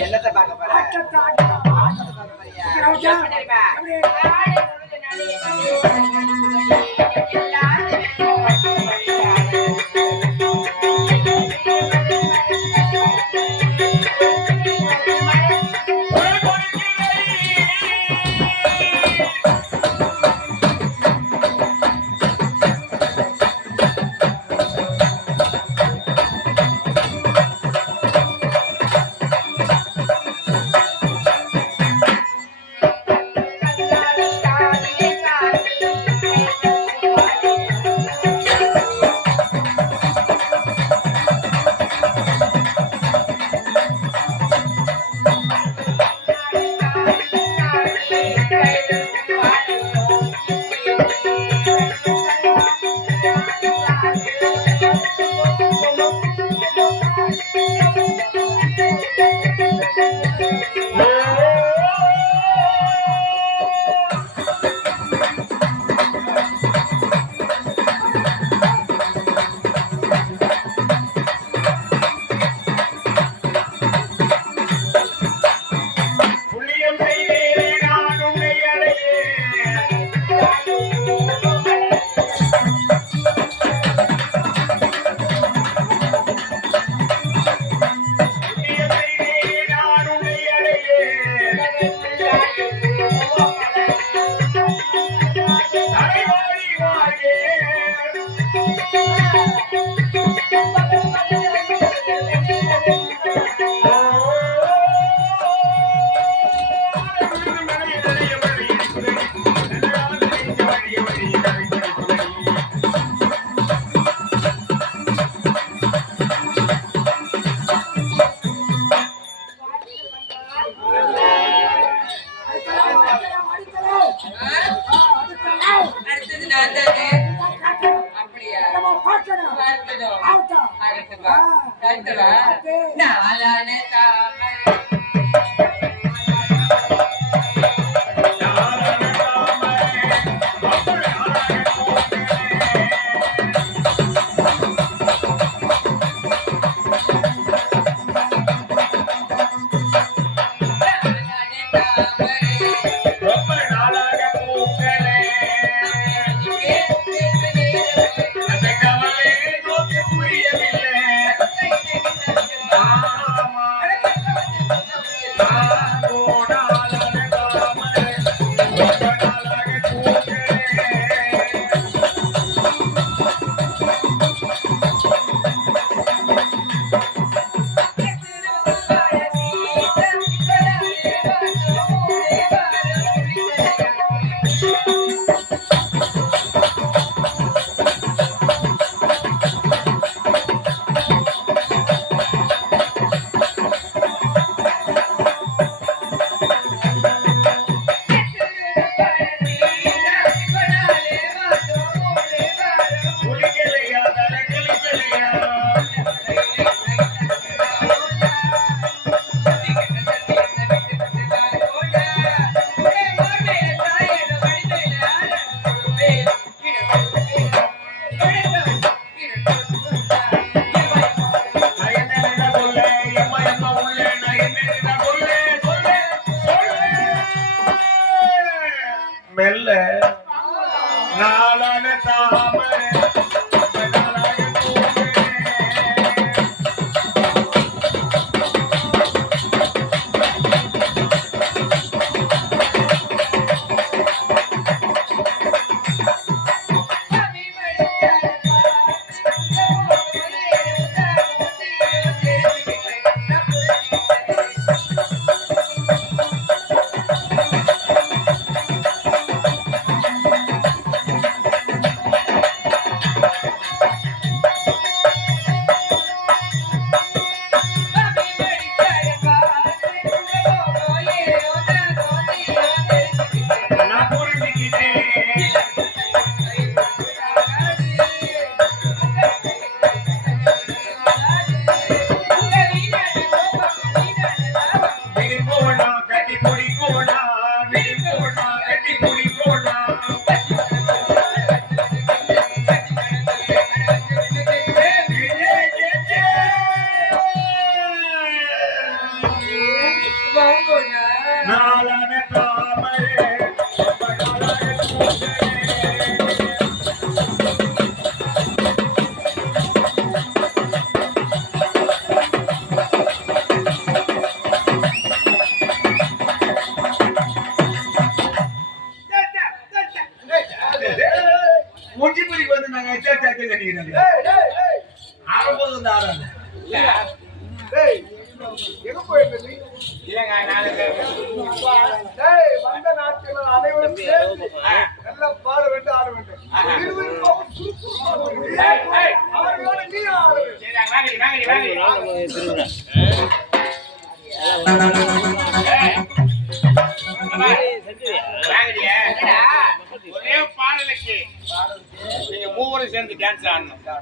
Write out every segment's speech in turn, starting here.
என்னத்தை பார்க்க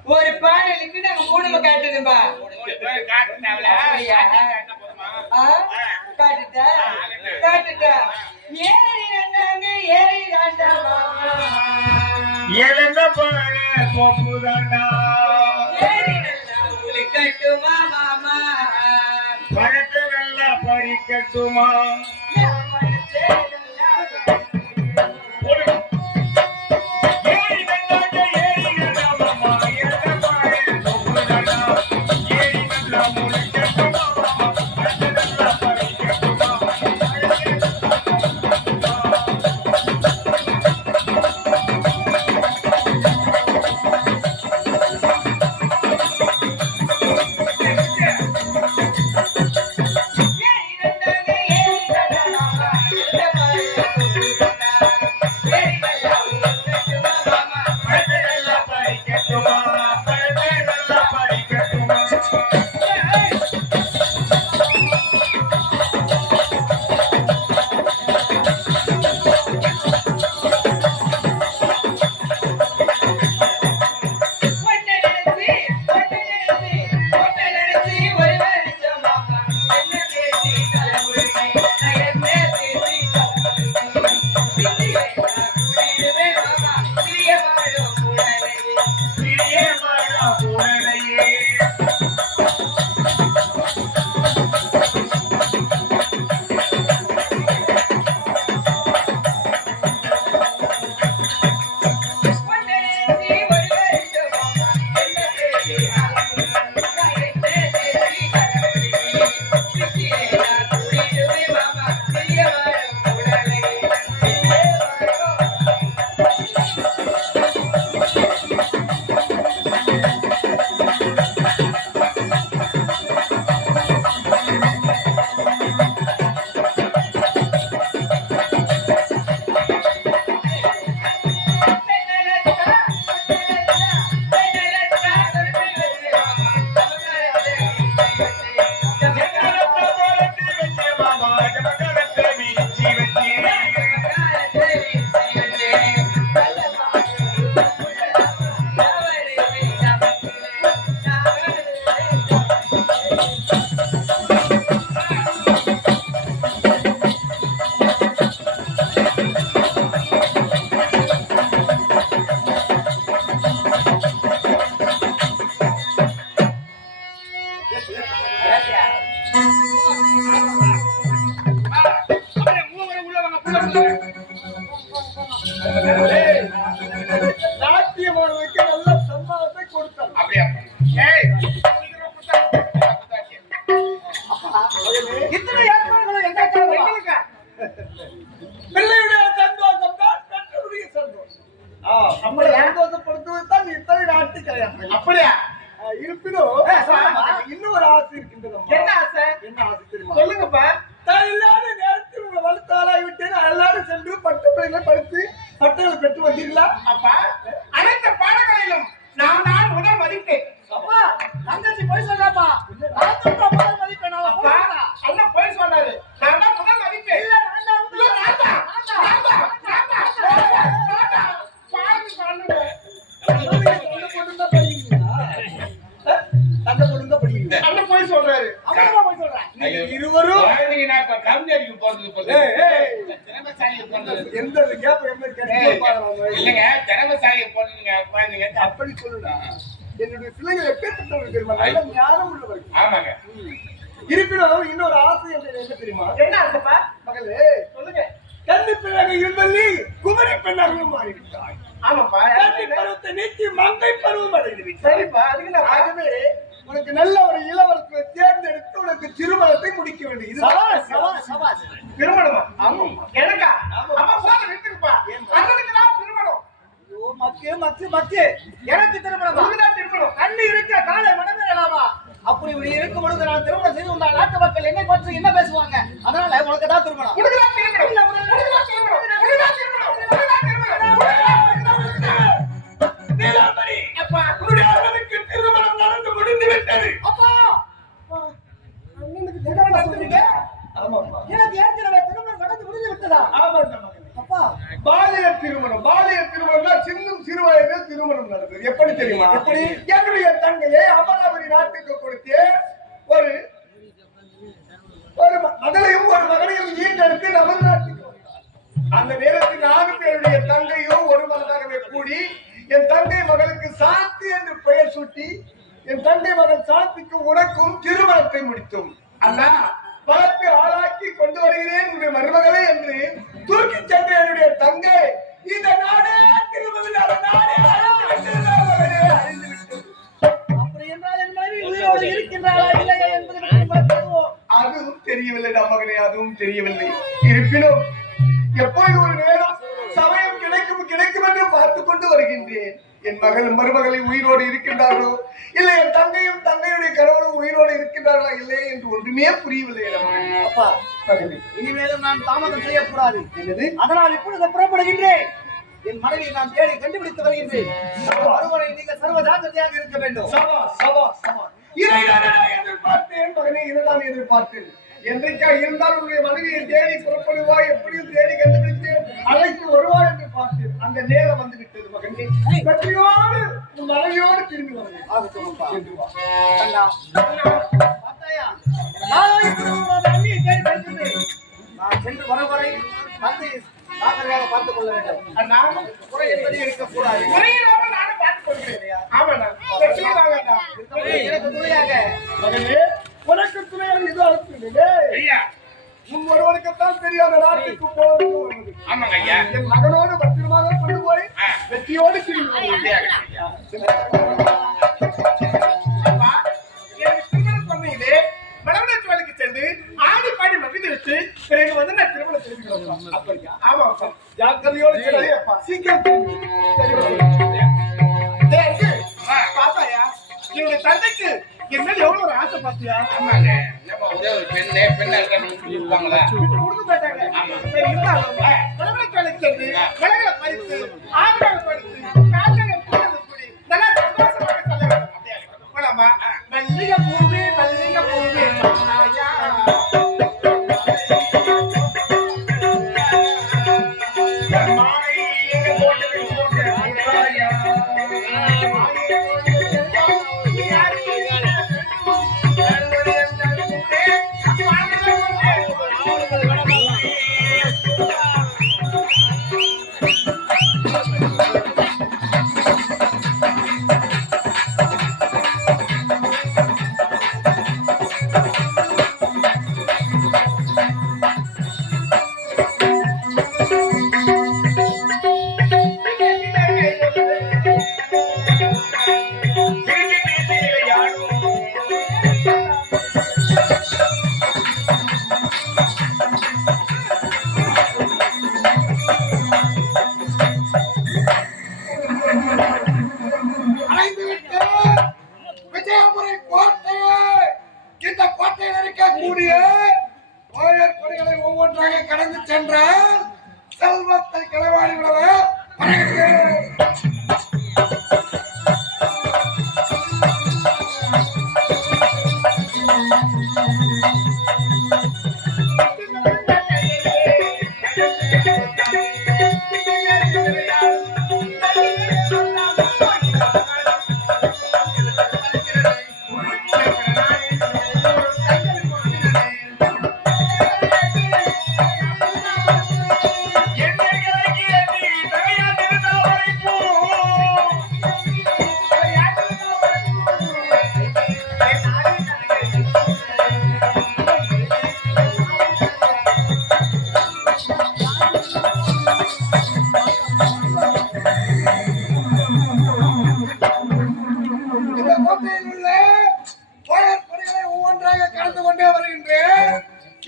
ஒரு பாடலுக்கு நாங்க மூணு காட்டுதும்பா காட்டுட்டா காட்டுட்டா ஏறி ரெண்டாங்க ஏறி ரெண்டாமா எழுந்த போன போக்குதாண்டா ஏறி நல்லா உளிக்கட்டுமா மாமா பழத்தை நல்லா பறிக்கட்டுமா நாட்டியமானவருக்கு நல்ல சம்மானத்தை கொடுத்தார். அப்படியா? ஏய், சீக்கிரம் கொடுத்தா. இத்தனை ஏற்பாடுகளும் எங்க எங்களுக்கு பிள்ளையுடைய சந்தோஷம் தான் பெற்றோருடைய சந்தோஷம். நம்மளை சந்தோஷப்படுத்துவதுதான் இத்தனை நாட்டு கல்யாணம். அப்படியா? இருப்பினும் இன்னும் ஒரு ஆசை இருக்கின்றது. என்ன ஆசை? என்ன ஆசை தெரியுமா? சொல்லுங்கப்பா. நான் இல்லாத நேரத்தில் உங்களை வளர்த்தாலாகி விட்டேன். எல்லாரும் சென்று பட்டு பிள்ளைகளை படித்து பட்டங்களை பெற்று வந்தீங்களா? அப்பா, அனைத்து பாடங்களிலும் நான் தான் முதல் மதிப்பேன். அப்பா, தங்கச்சி போய் சொல்றாப்பா. நான் தான் முதல் மதிப்பேன். அப்பா, அண்ணன் போய் சொன்னாரு. நான் தான் முதல் மதிப்பேன். இல்ல, நான் தான். பாருங்க, சொல்லுங்க. சண்டை போட்டு தான் படிக்கிறீங்களா? அண்ணன் போய் சொல்றாரு. அவன் போய் சொல்றேன். நீங்க இருவரும் கவிஞருக்கு போறது திறமசாலியை போறது எந்த கேப் என்ன கேட்டு இல்லைங்க, திறமசாலியை போடுங்க குழந்தைங்க. அப்படி சொல்லுடா. என்னுடைய பிள்ளைகள் எப்பேற்பட்டவர்கள் தெரியுமா? நல்ல ஞானம் உள்ளவர்கள். ஆமாங்க. இருப்பினும் இன்னொரு ஆசை என்று என்ன தெரியுமா? என்ன ஆசைப்பா? மகளே, சொல்லுங்க. கன்னி பிள்ளையாக இருந்தல்லி குமரி பெண்ணாக மாறிவிட்டாய். ஆமாப்பா. கன்னி பருவத்தை நீக்கி மங்கை பருவம் அடைந்து விட்டாய். சரிப்பா, அதுக்கு நான் ஆகவே உனக்கு நல்ல ஒரு இளவரசரை தேர்ந்தெடுத்து உனக்கு திருமணத்தை முடிக்க வேண்டியது. திருமணமா? ஆமாம். எனக்கா? அப்பா போத விட்டுருப்பா. அண்ணனுக்கு தான் திருமணம். எனக்கு திருமணம் உனக்குதான் திருமணம். கண்ணு இருக்க காலை மனமே வேணாமா? அப்படி இப்படி இருக்கும் பொழுது நான் திருமணம் செய்து உள்ள நாட்டு மக்கள் என்னை பற்றி என்ன பேசுவாங்க? அதனால உனக்கு தான் திருமணம். உனக்குதான் திருமணம். உனக்குதான் திருமணம். உனக்குதான் திருமணம். உனக்குதான் திருமணம். நீலாம்பரி, அப்பா, உன்னுடைய அண்ணனுக்கு திருமணம் நடந்து முடிந்து விட்டது. அப்பா, அண்ணனுக்கு திருமணம் சொல்றீங்க? ஆமாப்பா. எனக்கு ஏற்கனவே திருமணம் நடந்து முடிந்து விட்டதா? ஆமாண்டா மகனே. அப்பா, பாலிய திருமணம். பாலிய திருமணம்னா சின்னும் சிறு வயதில் திருமணம் நடந்தது. எப்படி தெரியுமா? எப்படி? என்னுடைய தங்கையை அமராவதி நாட்டுக்கு கொடுத்து ஒரு மகளையும் ஒரு மகனையும் ஈண்டெடுத்து நமது நாட்டுக்கு வந்தார். அந்த நேரத்தில் நானும் என்னுடைய தங்கையும் ஒரு மகனாகவே கூடி என் தங்கை மகளுக்கு சாந்தி என்று பெயர் சூட்டி என் தங்கை மகள் சாந்திக்கு உனக்கும் திருமணத்தை முடித்தோம். அண்ணா, வளர்த்து ஆளாக்கி கொண்டு வருகிறேன் உன்னுடைய மருமகளே என்று தூக்கி சென்ற என்னுடைய தங்கை இந்த நாடே திருமணம் நாடே அறிந்து விட்டது. அப்படி என்றால் என் மனைவி உயிரோடு இருக்கின்றாளா இல்லையா என்பதை பார்த்துவோம். அதுவும் தெரியவில்லை மகனே, அதுவும் தெரியவில்லை. இருப்பினும் எப்போது ஒரு நேரம் சமயம் கிடைக்கும் என்று பார்த்துக் கொண்டு வருகின்றேன். என் மகளும் மருமகளை உயிரோடு இருக்கின்றார்களோ இல்லை என் தங்கையும் தங்கையுடைய கணவனும் உயிரோடு இருக்கின்றார்களா இல்லை என்று ஒன்றுமே புரியவில்லை. அப்பா, இனிமேலும் நான் தாமதம் செய்யக்கூடாது. அதனால் இப்பொழுது புறப்படுகின்றேன். என் மனைவியை நான் தேடி கண்டுபிடித்து வருகின்றேன். ஒருவரை நீங்கள் சர்வ ஜாக்கிரதையாக இருக்க வேண்டும். இதைதான் எதிர்பார்த்தேன் மகனே, இதைதான் எதிர்பார்த்தேன். என்றைக்கா இருந்தால் உன்னுடைய மனைவியை தேடி புறப்படுவாய், எப்படியும் தேடி கண்டுபிடித்து அழைத்து வருவாய் என்று பார்த்தேன். அந்த நேரம் வந்து விட்டது மகனே. வெற்றியோடு உன் மனைவியோடு திரும்பி வருவேன். நான் சென்று வர வரை தந்தை ஜாக்கிரதையாக பார்த்துக் கொள்ள வேண்டும். நானும் குறை என்பதை இருக்கக்கூடாது. குறையில்லாமல் நானும் பார்த்துக் கொள்கிறேன். ஆமாண்ணா, எனக்கு துணையாக மகனே, உனக்கு துணையாக இது அழைத்து ஐயா. உன் ஒருவனுக்குத்தான் தெரியாத நாட்டுக்கு போவது. ஆமாங்க ஐயா. என் மகனோடு பத்திரமாக கொண்டு போய் வெற்றியோடு திரும்பி அப்பா, எனக்கு திருமணம் சொன்னீங்களே, மணவனத்து வேலைக்கு சென்று ஆடி பாடி மகிழ்ந்து வச்சு பிறகு வந்து நான் திருமணம் தெரிவிக்கிறேன். அப்படியா? ஆமா அப்பா. ஜாக்கிரதையோடு சரியாப்பா, சீக்கிரம் பாப்பாயா, என்னுடைய தந்தைக்கு என் மேல எவ்வளவு ஒரு ஆசை பாத்தியா? ஆமாங்க. என்னப்பா ஒரே ஒரு பெண்ணா இருக்கணும்னு சொல்லிருப்பாங்களா? கொடுக்க மாட்டாங்க. சரி, இருந்தாலும் மணவனத்து வேலைக்கு சென்று விலங்குகளை பறித்து ஆடுகளை பறித்து கால்களை கூடி நல்லா சந்தோஷமாக சொல்ல வேண்டும். அப்படியா? போலாமா? மல்லிகை பூவே மல்லிகை பூவே மன்னாயா. இருக்கக்கூடிய கோயர் கொடிகளை ஒவ்வொன்றாக கடந்து சென்றால் செல்வத்தை களவாடி விடவே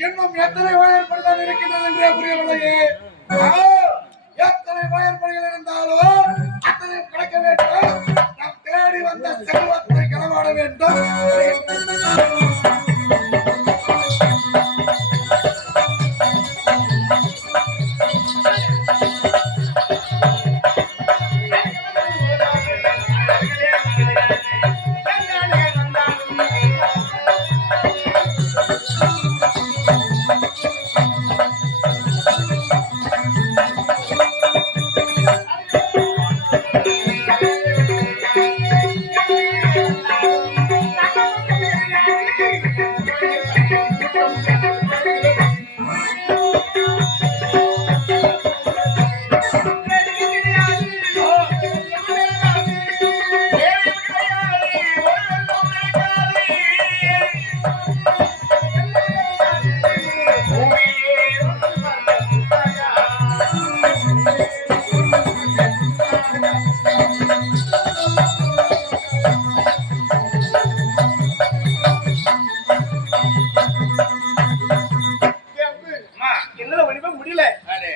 இன்னும் எத்தனை வயற்படுதான் இருக்கின்றது என்றே புரியவில்லையே. எத்தனை வயற்படுகள் இருந்தாலும் அத்தனை கிடைக்க வேண்டும். நாம் தேடி வந்த செல்வத்தை களவாட வேண்டும்.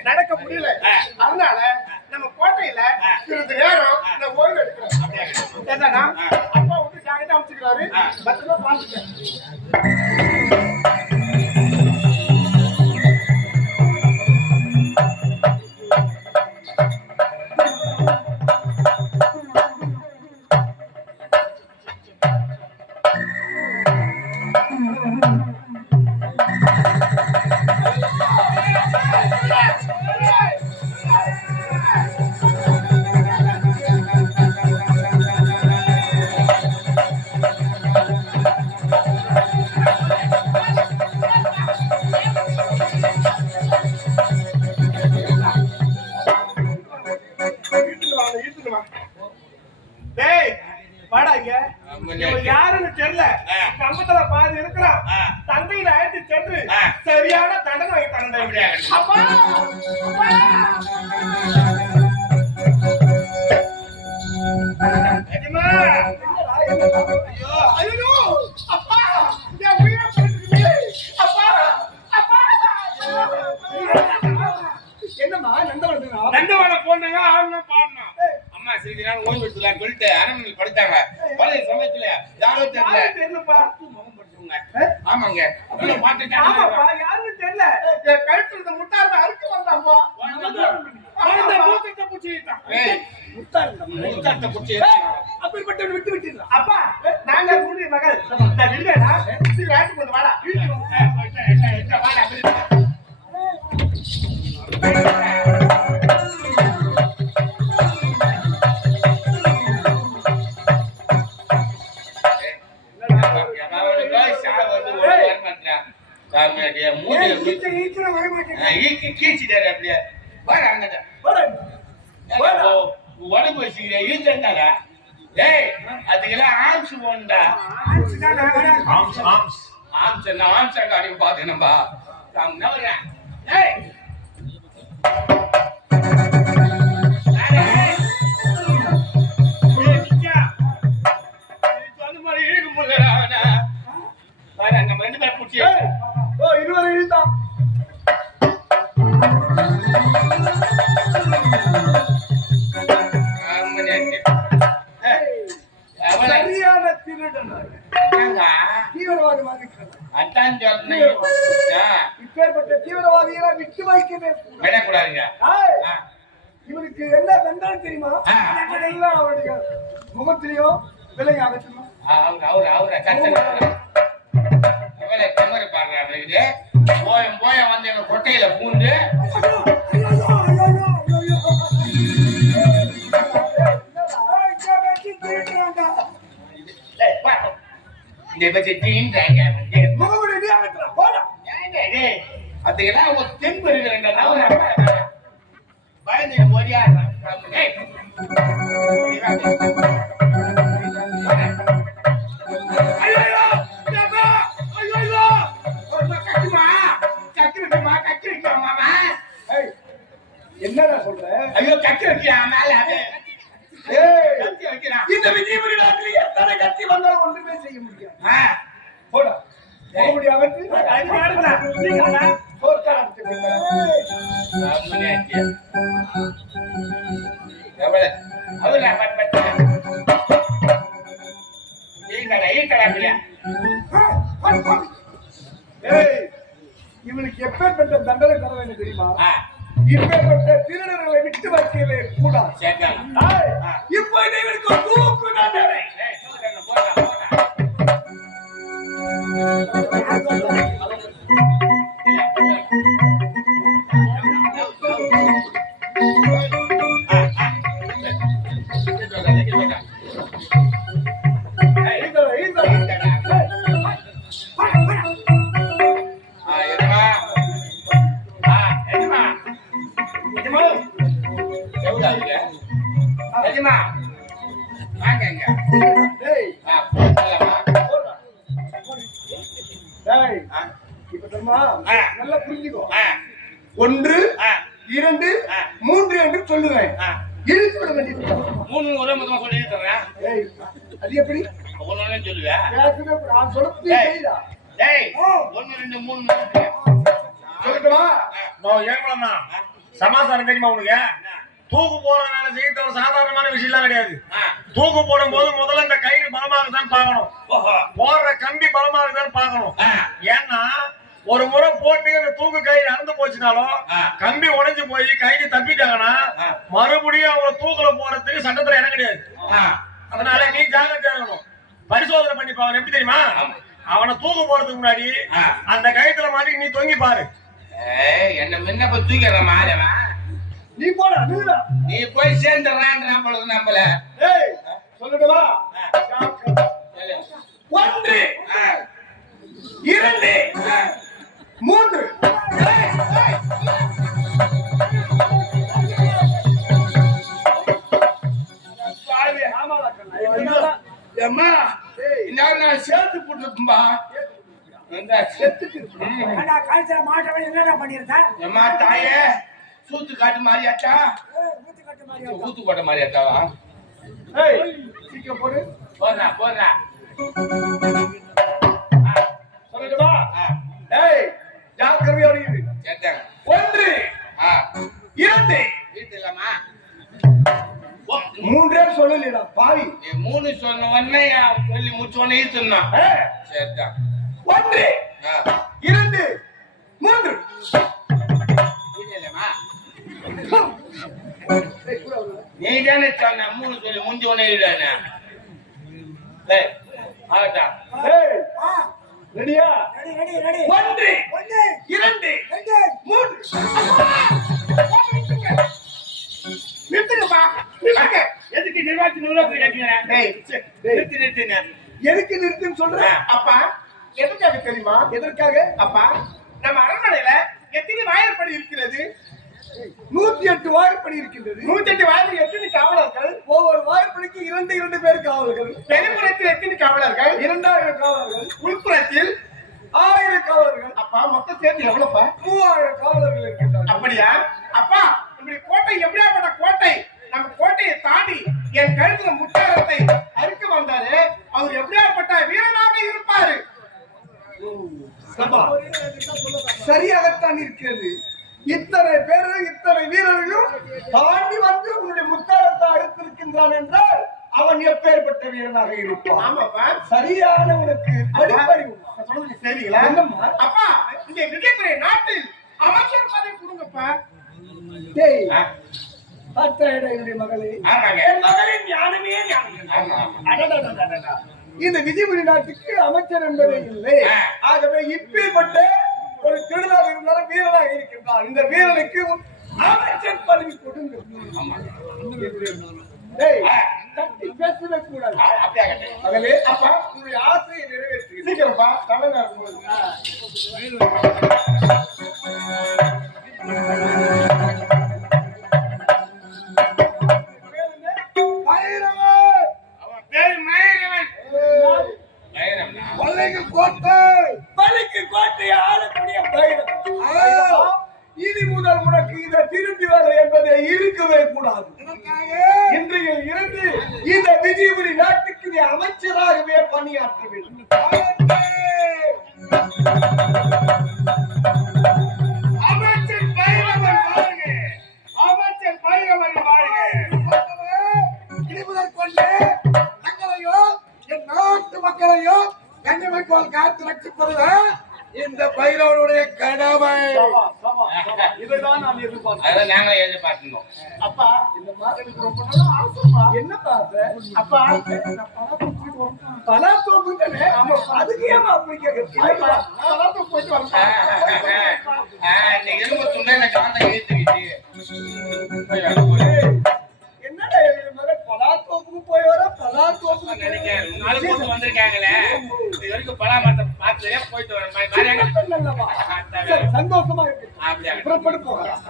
நடக்க முடியல. அதனால நம்ம கோட்டையில சிறிது நேரம் இந்த ஓய்வு எடுக்கிறோம். என்னன்னா அப்பா வந்து ஜாகிரதை அமைச்சுக்கிறாரு. பத்திரமா பாத்துக்க. யாருன்னு தெரியல. கம்பத்துல பாதி இருக்கிறான். தந்தையில அழைத்து சென்று சரியான தண்டனை வைத்தாங்க. அப்பா என்னம்மா நந்தவனம் போனாங்க. ஆடணும் பாடணும். அம்மா சரி நாள் ஓய்வு எடுத்துலாம் சொல்லிட்டு அரண்மனையில் படுத்தாங்க. பழைய சமயத்துல யாரோ தெரியலப்பா. ஆமாங்க யாருன்னு தெரியல. கழுத்துல முட்டார்ந்த அறுக்கு வந்தாப்பா. விட்டு விட்டு அப்பா நாங்க கூடிய மகள் வாடா கீழ்ச்சிட்டாரு. அப்படியே உடம்பு வச்சுக்கிற ஈழ்த்தாடா. ஏய் அதுக்கெல்லாம் ஆம்ஸ் போண்டா. ஆம்ஸ் அடி பாத்துக்கணும்பா. நம்ம ரெண்டு பேர் பிடிச்சி இருவரை இழுத்தான். சரியான திருடன் தீவிரவாதமாக ஆரம்பிக்கிறது. அதான் சொல்றேன். இப்பேற்பட்ட தீவிரவாதிகளை விட்டு வைக்கிறேன். விடக்கூடாதுங்க. ஏய், இவனுக்கு என்ன தண்டனை தெரியுமா? எல்லாம் அவனுடைய முகத்திலேயோ விலை அகற்றணும். அவரை கஷ்டம் எவ்வளவு திமிரு பாடுறா அவனுக்கு. போய வந்து எங்க கொட்டையில பூந்து இந்த பட்சி தீண்டாங்க முகமுடி நீ அகற்றலாம். போடா. அதுக்கெல்லாம் ஒரு தெம்பு இருக்கிறேன். பயந்துட்டு போதியா என்னடா சொல்ற? ஐயோ கட்டி வைக்கிறான் மேல ஏய், கட்டி வைக்கிறான். இந்த விஜயபுரி நாட்டில் எத்தனை கட்சி வந்தாலும் ஒன்றுமே செய்ய முடியாது. போடா. முகமுடி அகற்றி இவனுக்கு எப்பேற்பட்ட தண்டனை தர வேண்டும் தெரியுமா? இப்பேற்பட்ட திருடர்களை விட்டு வைக்கவே கூடாது. இப்போ இவனுக்கு தூக்கு தண்டனை. நல்லா புரிஞ்சுக்கோ. 1 2 3 என்று சொல்லுவேன். இழுத்து விட வேண்டியது. 3 ஒரே மொத்தமா சொல்லி தரேன். அது எப்படி ஒன்னு சொல்லுவேன். நான் சொல்றது சரிடா. டேய் 1 2 3 சொல்லுடா. நான் ஏங்கலமா சமாதானம் தெரியுமா உனக்கு? தூக்கு போறதுனால செய்யறது ஒரு சாதாரணமான விஷயம் கிடையாது. தூக்கு போடும் போது முதல்ல இந்த கயிறு பலமாக தான் பார்க்கணும். போடுற கம்பி பலமாக தான் பார்க்கணும். ஏன்னா ஒரு முறை போட்டு அந்த தூக்கு கயிறு அறுந்து போச்சுனாலும் கம்பி உடைஞ்சு போய் கயிறு தப்பிட்டாங்கன்னா மறுபடியும் அவங்க தூக்குல போறதுக்கு சட்டத்துல இடம் கிடையாது. அதனால நீ ஜாகிரதையா இருக்கணும். பரிசோதனை பண்ணி பாவன் எப்படி தெரியுமா? அவனை தூக்கு போறதுக்கு முன்னாடி அந்த கயித்துல மாட்டி நீ தொங்கி பாரு. என்ன முன்ன போய் தூக்கிற மாதவன் நீ போடா. நீ போய் சேர்ந்துடுறான் நம்மளுக்கு நம்மள. சொல்லுடா. 1 2 3 அம்மா இன்னும் நான் சேர்த்து போட்டுருப்பா. அம்மா தாயே சூத்து காட்டு மாறியாச்சா? ஊத்து போட்ட மாறியாச்சாவா? சீக்கிரம் போடு. போடுறா சொல்லுடா. ஜாக்கிரதையோடு இரு. 1 2 வீட்டுலமா 3 சொல்லலடா பாவி. 3 சொன்ன உடனே சொல்லி முடிச்சோடனே சொன்னான். சரிதான். 1 2 3 நீ தானே சொன்ன 3 சொல்லி முடிஞ்ச உடனே இல்ல. ரெடியா? 1 2 3 நிறுத்துங்கப்பா. எதுக்கு நிர்வாகி நிறுத்திங்க? எதுக்கு நிறுத்துன்னு சொல்றேன்? அப்பா எதுக்காக தெரியுமா? எதற்காக? அப்பா நம்ம அரண்மனையில எத்தனை வாயிற்படி இருக்கிறது? 108 வாய்ப்படி இருக்கின்றது. 108 வாயிற்படி எத்தனை காவலர்கள்? ஒவ்வொரு வாய்ப்படிக்கு 2 பேர் காவலர்கள். வெளிப்புறத்தில் எத்தனை காவலர்கள்? 2000 காவலர்கள். உள்புறத்தில் 1000 காவலர்கள். அப்பா மொத்தம் சேர்த்து எவ்வளவுப்பா? 3000 காவலர்கள் இருக்கின்றார்கள். அப்படியா? அப்பா இப்படி கோட்டை எப்படியாப்பட்ட கோட்டை? நம்ம கோட்டையை தாண்டி என் கழுத்துல முட்டாரத்தை அறுக்க வந்தாரு. அவர் எப்படியாப்பட்ட வீரனாக இருப்பாரு? சரியாகத்தான் இருக்கிறது. இத்தனை பேரும் இத்தனை வீரர்களும் தாண்டி வந்து உன்னுடைய முத்தாரத்தை அடுத்திருக்கின்றான் என்றால் அவன் எப்பேற்பட்ட வீரனாக இருப்பான். ஆமாப்பா. சரியான உனக்கு படிப்பறிவு. நான் சொல்றது சரிங்களா? என்னம்மா? அப்பா இங்க விஜயபுரி நாட்டில் அமைச்சர் பதவி கொடுங்கப்பா. டேய், பார்த்தாயடா என்னுடைய மகளே. ஆமாங்க. என் மகளின் ஞானமே ஞானம். ஆமா, ஆமா. அடடடடடடா. இந்த விஜயபுரி நாட்டுக்கு அமைச்சர் என்பதே இல்லை. ஆகவே இப்பேற்பட்ட ஒரு திருடனாக இருந்தாலும் வீரனாக இருக்கின்றார். இந்த வீரனுக்கு அமைச்சர் பதவி கொடுங்க. ஆமா. டேய், தட்டி பேசவே கூடாது. அப்படியே ஆகட்டும். மகளே, அப்பா உன்னுடைய ஆசையை நிறைவேற்று. சீக்கிரம்ப்பா தலைவர் இருக்கும்போது. பைரவன், அவன் பேரு மயிரவன். மயிரவனா? பலிக்கு கோட்டையை ஆளக்கூடிய பைரவன். இனி முதல் உனக்கு இதை திரும்பி வர என்பதை இருக்கவே கூடாது. இன்றைய இருந்து இந்த விஜயபுரி நாட்டுக்கு நீ அமைச்சராகவே பணியாற்ற வேண்டும். அமைச்சர் பைரவன் வாழ்க! அமைச்சர் பைரவன் வாழ்க! இனிமுதல் கொண்டு தங்களையும் என் நாட்டு மக்களையும் கண்ணிமைக்கோள் காத்து ரட்சிப்பது இந்த பைரவனுடைய கடமை. இதைதான் நான் எதிர்பார்க்கிறேன். அதான் நாங்களும் எதிர்பார்த்திருந்தோம். அப்பா இந்த மாதிரி எனக்கு ரொம்ப நாளா ஆசைப்பா. என்னப்பா ஆசை? அப்பா நான் பணத்துக்கு போயிட்டு வரேன். பலாத்தோப்பு தானே? ஆமா, அதுக்கு ஏமா அப்படி கேட்கறீங்க? பணத்துக்கு போயிட்டு வரேன். இந்த எலும்பு துண்டை இந்த காந்த இழுத்துக்கிட்டு என்னடா என் மகன் பலாத்தோப்புக்கு போய் வர பலாத்தோப்புக்கு நினைக்கிறேன். 4 பேர் வந்திருக்காங்களே, இது வரைக்கும் பலாமரத்தை பார்த்து போயிட்டு வரேன். நல்லவா? சரி, சந்தோஷமா இருக்கு. அப்படியே புறப்படு போகலாம்.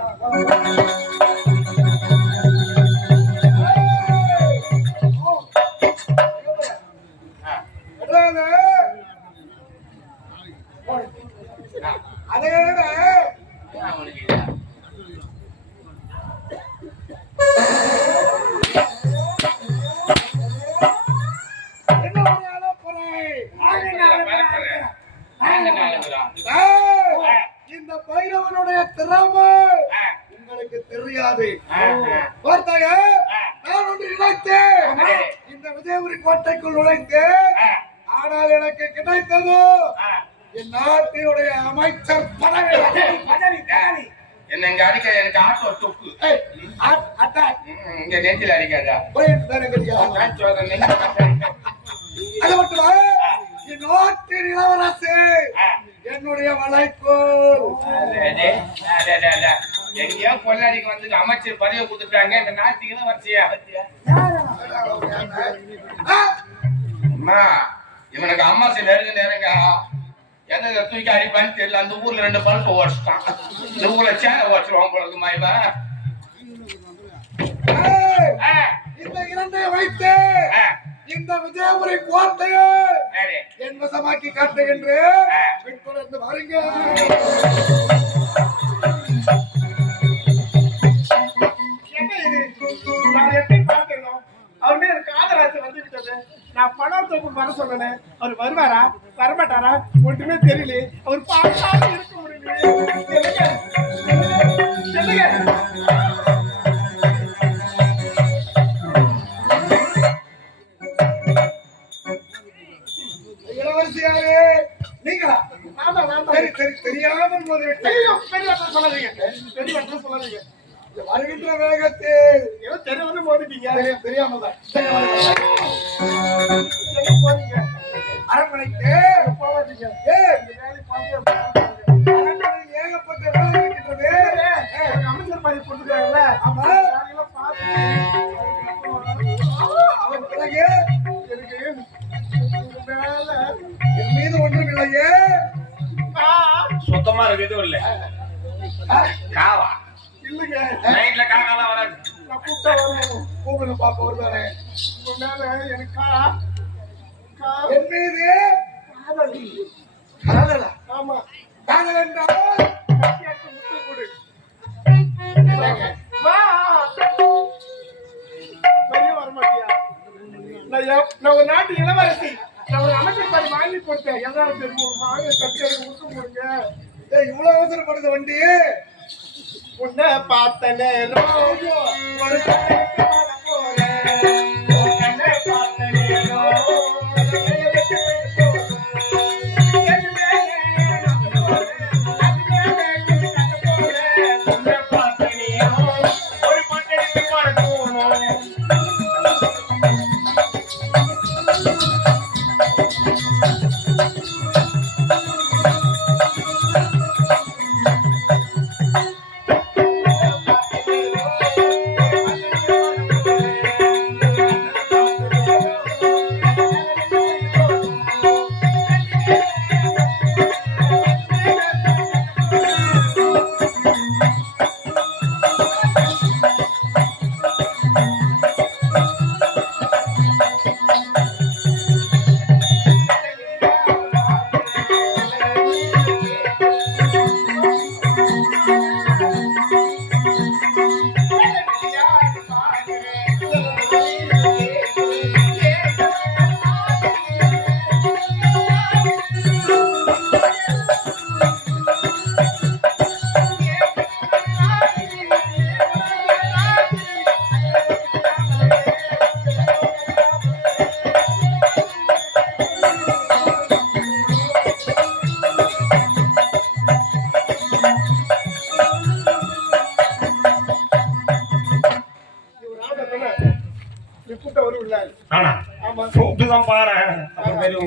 இந்த பைரவனுடைய திறமை உங்களுக்கு தெரியாது. பார்த்தாங்க, நான் ஒன்று நினைத்தேன். இந்த விஜயபுரி கோட்டைக்குள் நுழைந்து, ஆனால் எனக்கு கிடைத்ததோ என் நாட்டினுடைய அமைச்சர் பதவி. என்ன இங்க அடிக்க எனக்கு ஆட்டோ தொக்கு இங்க நெஞ்சில் அடிக்காதா? நான் சொல்றேன். அது மட்டுமா, என் நாட்டின் இளவரசு என்னுடைய வளைக்கோல். எங்கேயோ கொள்ளாடிக்கு வந்து அமைச்சர் பதவி கொடுத்துட்டாங்க. இந்த நாட்டுக்கு வரிசையா அம்மா இவனுக்கு அம்மாசி நெருங்க நெருங்க எதை தூக்கி அடிப்பான்னு தெரியல. அந்த ஊர்ல 2 பல்பு ஓடிச்சிட்டான். இந்த ஊர்ல சேர ஓடிச்சிருவான் போலக்கு மாய்வா. இந்த இரண்டை வைத்து இந்த விஜயபுரி கோட்டையை என் வசமாக்கி காட்டுகின்ற பின்தொடர்ந்து வாருங்க. என்ன இது? நான் எப்படி பார்த்தேனோ அவருமே எனக்கு காதலாச்சு வந்து விட்டது. நான் பணத்துக்கு வர சொன்னேன். அவர் வருவாரா வரமாட்டாரா ஒன்றுமே தெரியல. அவர் பார்க்காம இருக்க முடியல. இளவரசியாரே, நீங்களா? சரி சரி, தெரியாமல் சொல்லாதீங்க. சொல்லாதீங்க. வருகின்ற வேகத்தில் ஏதோ தெரிய வந்து போட்டுட்டீங்க. தெரியாம தான் போறீங்க அரண்மனைக்கு போவாதீங்க. அரண்மனையில் ஏகப்பட்ட வேலை இருக்கின்றது. அமைச்சர் பதவி கொடுத்துருக்காங்கல்ல. ஆமா, அதெல்லாம் பார்த்து அதன் பிறகு எனக்கு வேலை என் மீது ஒன்றும் இல்லையே. சுத்தமா இருக்கு, எதுவும் இல்ல. காவா இல்லைங்க. நைட்ல காக்காலாம் வராது. நான் கூப்பிட்டா வருவோம். கூப்பிடுங்க பாப்பா, வருவானே. உங்க மேல எனக்கு என் மீது காதல். காதலா? ஆமா. காதல் என்றால் கட்டியாட்டு முத்து கொடு. வா. வெளியே வர மாட்டியா? நான் ஒரு நாட்டு இளவரசி. நான் ஒரு அமைச்சர் பதவி வாங்கி கொடுத்தேன். எல்லாரும் தெரியும். வாங்க கட்டியாட்டு முத்து கொடுங்க. இவ்வளவு அவசரப்படுது வண்டி. உன்னை பார்த்த நேரம் ஒரு கண்ணுக்கு வர போறேன். உன்னை பார்த்த நேரம்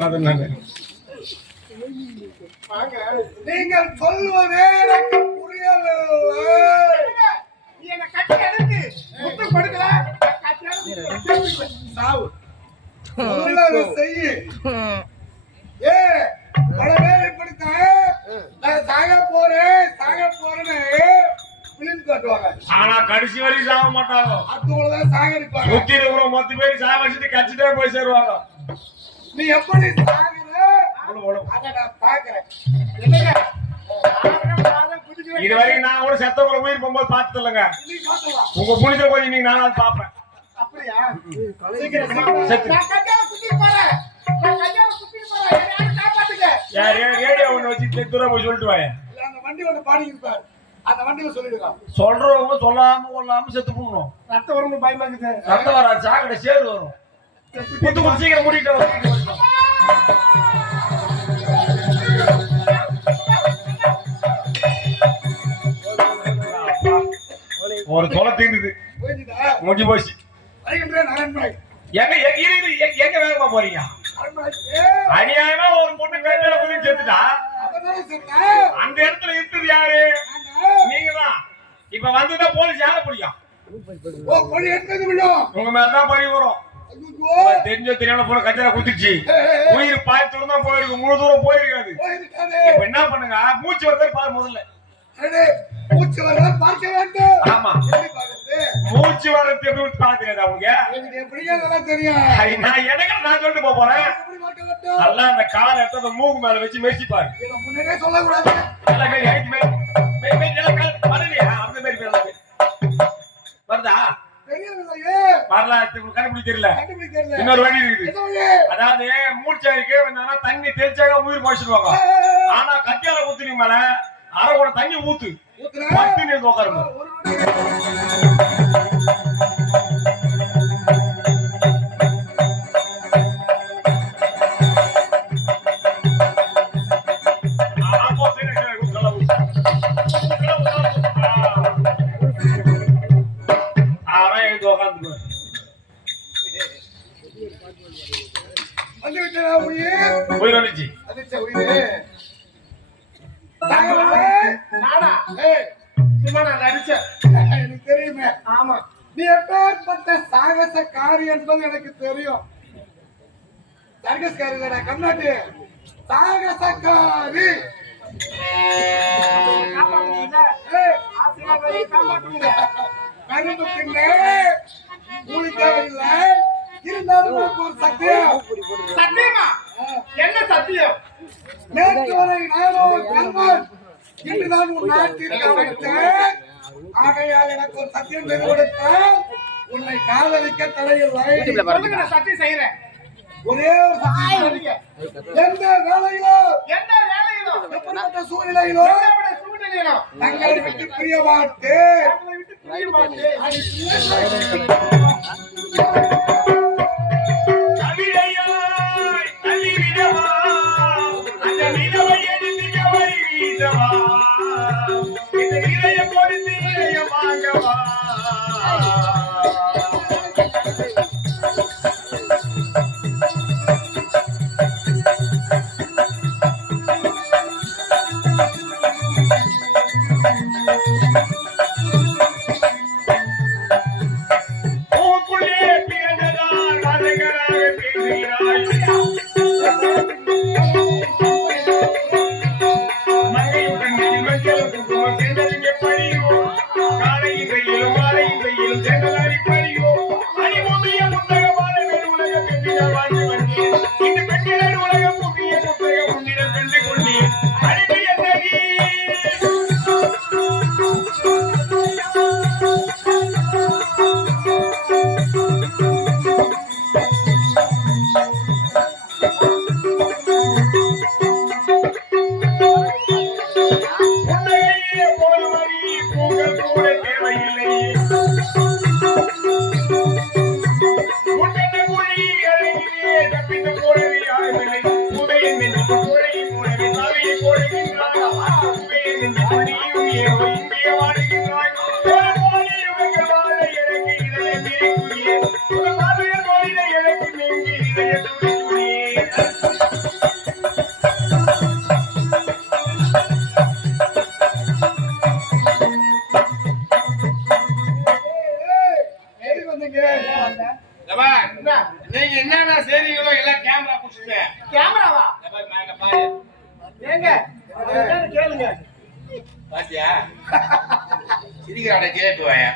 கதை நானு. நீங்கள் சொல்வதே எனக்கு புரியவில்லை. நீ என்ன கட்டி எடுத்து முத்து கொடுக்கல கட்டி எடுத்து சாவு உள்ளதை செய்யு. ஏ பல பேர் இப்படித்தான் நான் சாக போறேன்னு பிலிம் காட்டுவாங்க. ஆனா கடைசி வரைக்கும் சாக மாட்டாங்க. அதுதான் சாகடிப்பாங்க. சுத்தி இருக்கிற மொத்த பேர் சாக வச்சுட்டு கட்சிட்டே போய் சேருவாங்க. நீ எப்படி சாகுற அதை நான் பாக்குறேன். என்னங்க இது வரைக்கும் நான் கூட செத்தவங்களை உயிர் போகும்போது பார்த்து இல்லைங்க. நீ காட்டலாம். உங்க புனித போய் இன்னைக்கு நான் பார்ப்பேன். அப்படியா செத்து. நான் கட்டியாவை சுத்தி போறேன் யாரையும் காப்பாத்துங்க. ரேடியோ ஒண்ணு வச்சு தூரம் போய் சொல்லிட்டு வாங்க. இல்ல அந்த வண்டி ஒண்ணு பாடிக்கிட்டு இருப்பாரு. அந்த வண்டியில சொல்லிடுங்க. சொல்றவங்க சொல்லாம கொள்ளாம செத்து போகணும். ரத்தம் வரும்னு பயமா இருக்குது. ரத்தம் வராது, சாக்கடை சேரு வரும். குத்து குத்து சீக்கிரம் மூடிட்டு ஒரு தொலை தீர்ந்துது, போயிட்டா முடிஞ்சு போச்சு. வருகின்றேன் அரண்மனை. எங்க வேகமா போறீங்க? அரண்மனைக்கு அநியாயமா ஒரு பொண்ணு கையில குதி செத்துட்டா அதனால சொன்னேன். அந்த இடத்துல இருந்தது யாரு? நீங்க தான். இப்ப வந்துதான் போலீஸ் யார பிடிக்கும்? ஓ பொடி எடுத்தது விடும். உங்க மேலதான் பறி வரும். ஐயோ தெரிஞ்சோ தெரியாம போல கஞ்சரா குத்திச்சு. உயிர் பாயத்தோட தான் போயிருக்கு, முழு தூரம் போயிருக்காது. போயிருக்காதே. இப்ப என்ன பண்ணுங்க, மூச்சு வரதை பாரு முதல்ல. அடே மூச்சு வரத பார்க்க வேண்டும். ஆமா, எப்படி பார்க்கிறது? மூச்சு வரது எப்படி பாத்துக்காது அவங்க. எனக்கு எப்படிங்க அதெல்லாம் தெரியும்? நான் எனக்கு நான் சொல்லிட்டு போறேன். எப்படி பார்க்க வேண்டும்? நல்லா அந்த காலை எடுத்து மூக்கு மேல வச்சு மெரிச்சு பாரு. இத முன்னே சொல்லக்கூடாது. நல்லா மேரி ஹைட் மேரி நல்லா கால் வரலையா? அந்த மேரி மேல வருதா? தெரியவில்லையே. வரலாற்று கண்டுபிடி தெரியல. கண்டுபிடிக்கல. இன்னொரு வழி இருக்குது. என்ன வழி? அதாவது மூச்சாரிக்கே வந்தானா தண்ணி தெளிச்சாக உயிர் போயிடுவாங்க. ஆனா கட்டியால ஊத்துனீங்க மேல அரை கூட தண்ணி ஊத்து ஊத்துறா. பத்து நீர் உட்காருங்க. வந்து விட்டதா உயிர்? உயிர் வந்துச்சு. அதிர்ச்ச உயிரே. தாங்கவில்லை. நானா ஏய், சும்மா நான் நடிச்சேன். எனக்கு தெரியுமே. ஆமா நீ எப்பேற்பட்ட சாகசக்காரி என்பது எனக்கு தெரியும். சர்க்கஸ்காரி இல்லடா கண்ணாட்டி, சாகசக்காரி. காப்பாத்துறீங்க. ஏய், ஆசையா வெளியே காப்பாத்துறீங்க. கரும்பு தின்னே கூலி தேவையில்லை, இருந்தாலும் உனக்கு ஒரு சத்தியம். சத்தியமா? என்ன சத்தியம்? நேற்று வரை நானோ கர்மன், இன்றுதான் உன் நாட்டிற்கு வந்தேன். ஆகையால் எனக்கு ஒரு சத்தியம் செய்து கொடுத்தால் உன்னை காதலிக்க தடையில்லை. சொல்லுங்க, நான் சத்தியம் செய்யறேன். ஒரே ஒரு சத்தியம். சொல்லுங்க. எந்த வேலையிலோ எந்த வேலையிலும் எப்படிப்பட்ட சூழ்நிலையிலோ எப்படிப்பட்ட சூழ்நிலையிலும் தங்களை விட்டு பிரிய மாட்டேன். அவங்களை விட்டு பிரிய மாட்டேன். அது பிள்ளை. கவிதையாய் தள்ளிவிடவா, அந்த நிலவை எடுத்துக்க வருவீதவா, இந்த இதயம் கொடுத்து இதயம் வாங்கவா. உனக்குள்ளே பிறந்ததால் வசகராக பேசுகிறாய். மங்கையுடன் மஞ்சள் குங்குமம் சென்றதுங்க பணியோ, காலையின் கையிலும் மாலையின் கையிலும் சென்றதாரி பணியோ, அணிமுடிய புத்தகமான பெண் உலக பெண்ணிடம் வாழ்ந்து வந்தேன். இந்த பெண்ணிடம் உலக புதிய புத்தகம் உன்னிடம் கண்டு கொண்டேன். அடிமைய நதி உன்னையே போலுமடி பூக்கள் கூட தேவையில்லை. உன்னத மொழி அழகிலே தப்பித்து போடவே யாருமில்லை. உதயம் என்று கோழையின் போலவே சாவியை போடுகின்றாய். உதயம் என்று சொல்லியும் ஏவோ இங்கே வாடுகின்றாய். ஒரு போலி யுகங்கள் வாழ எனக்கு இதயம் இருக்குயே. ஒரு பார்வையர் போலிட எனக்கு நெஞ்சு இதய துடிக்குயே. கேளுங்க. பாத்தியா சிரிக்கிறாட கேட்டுவாயா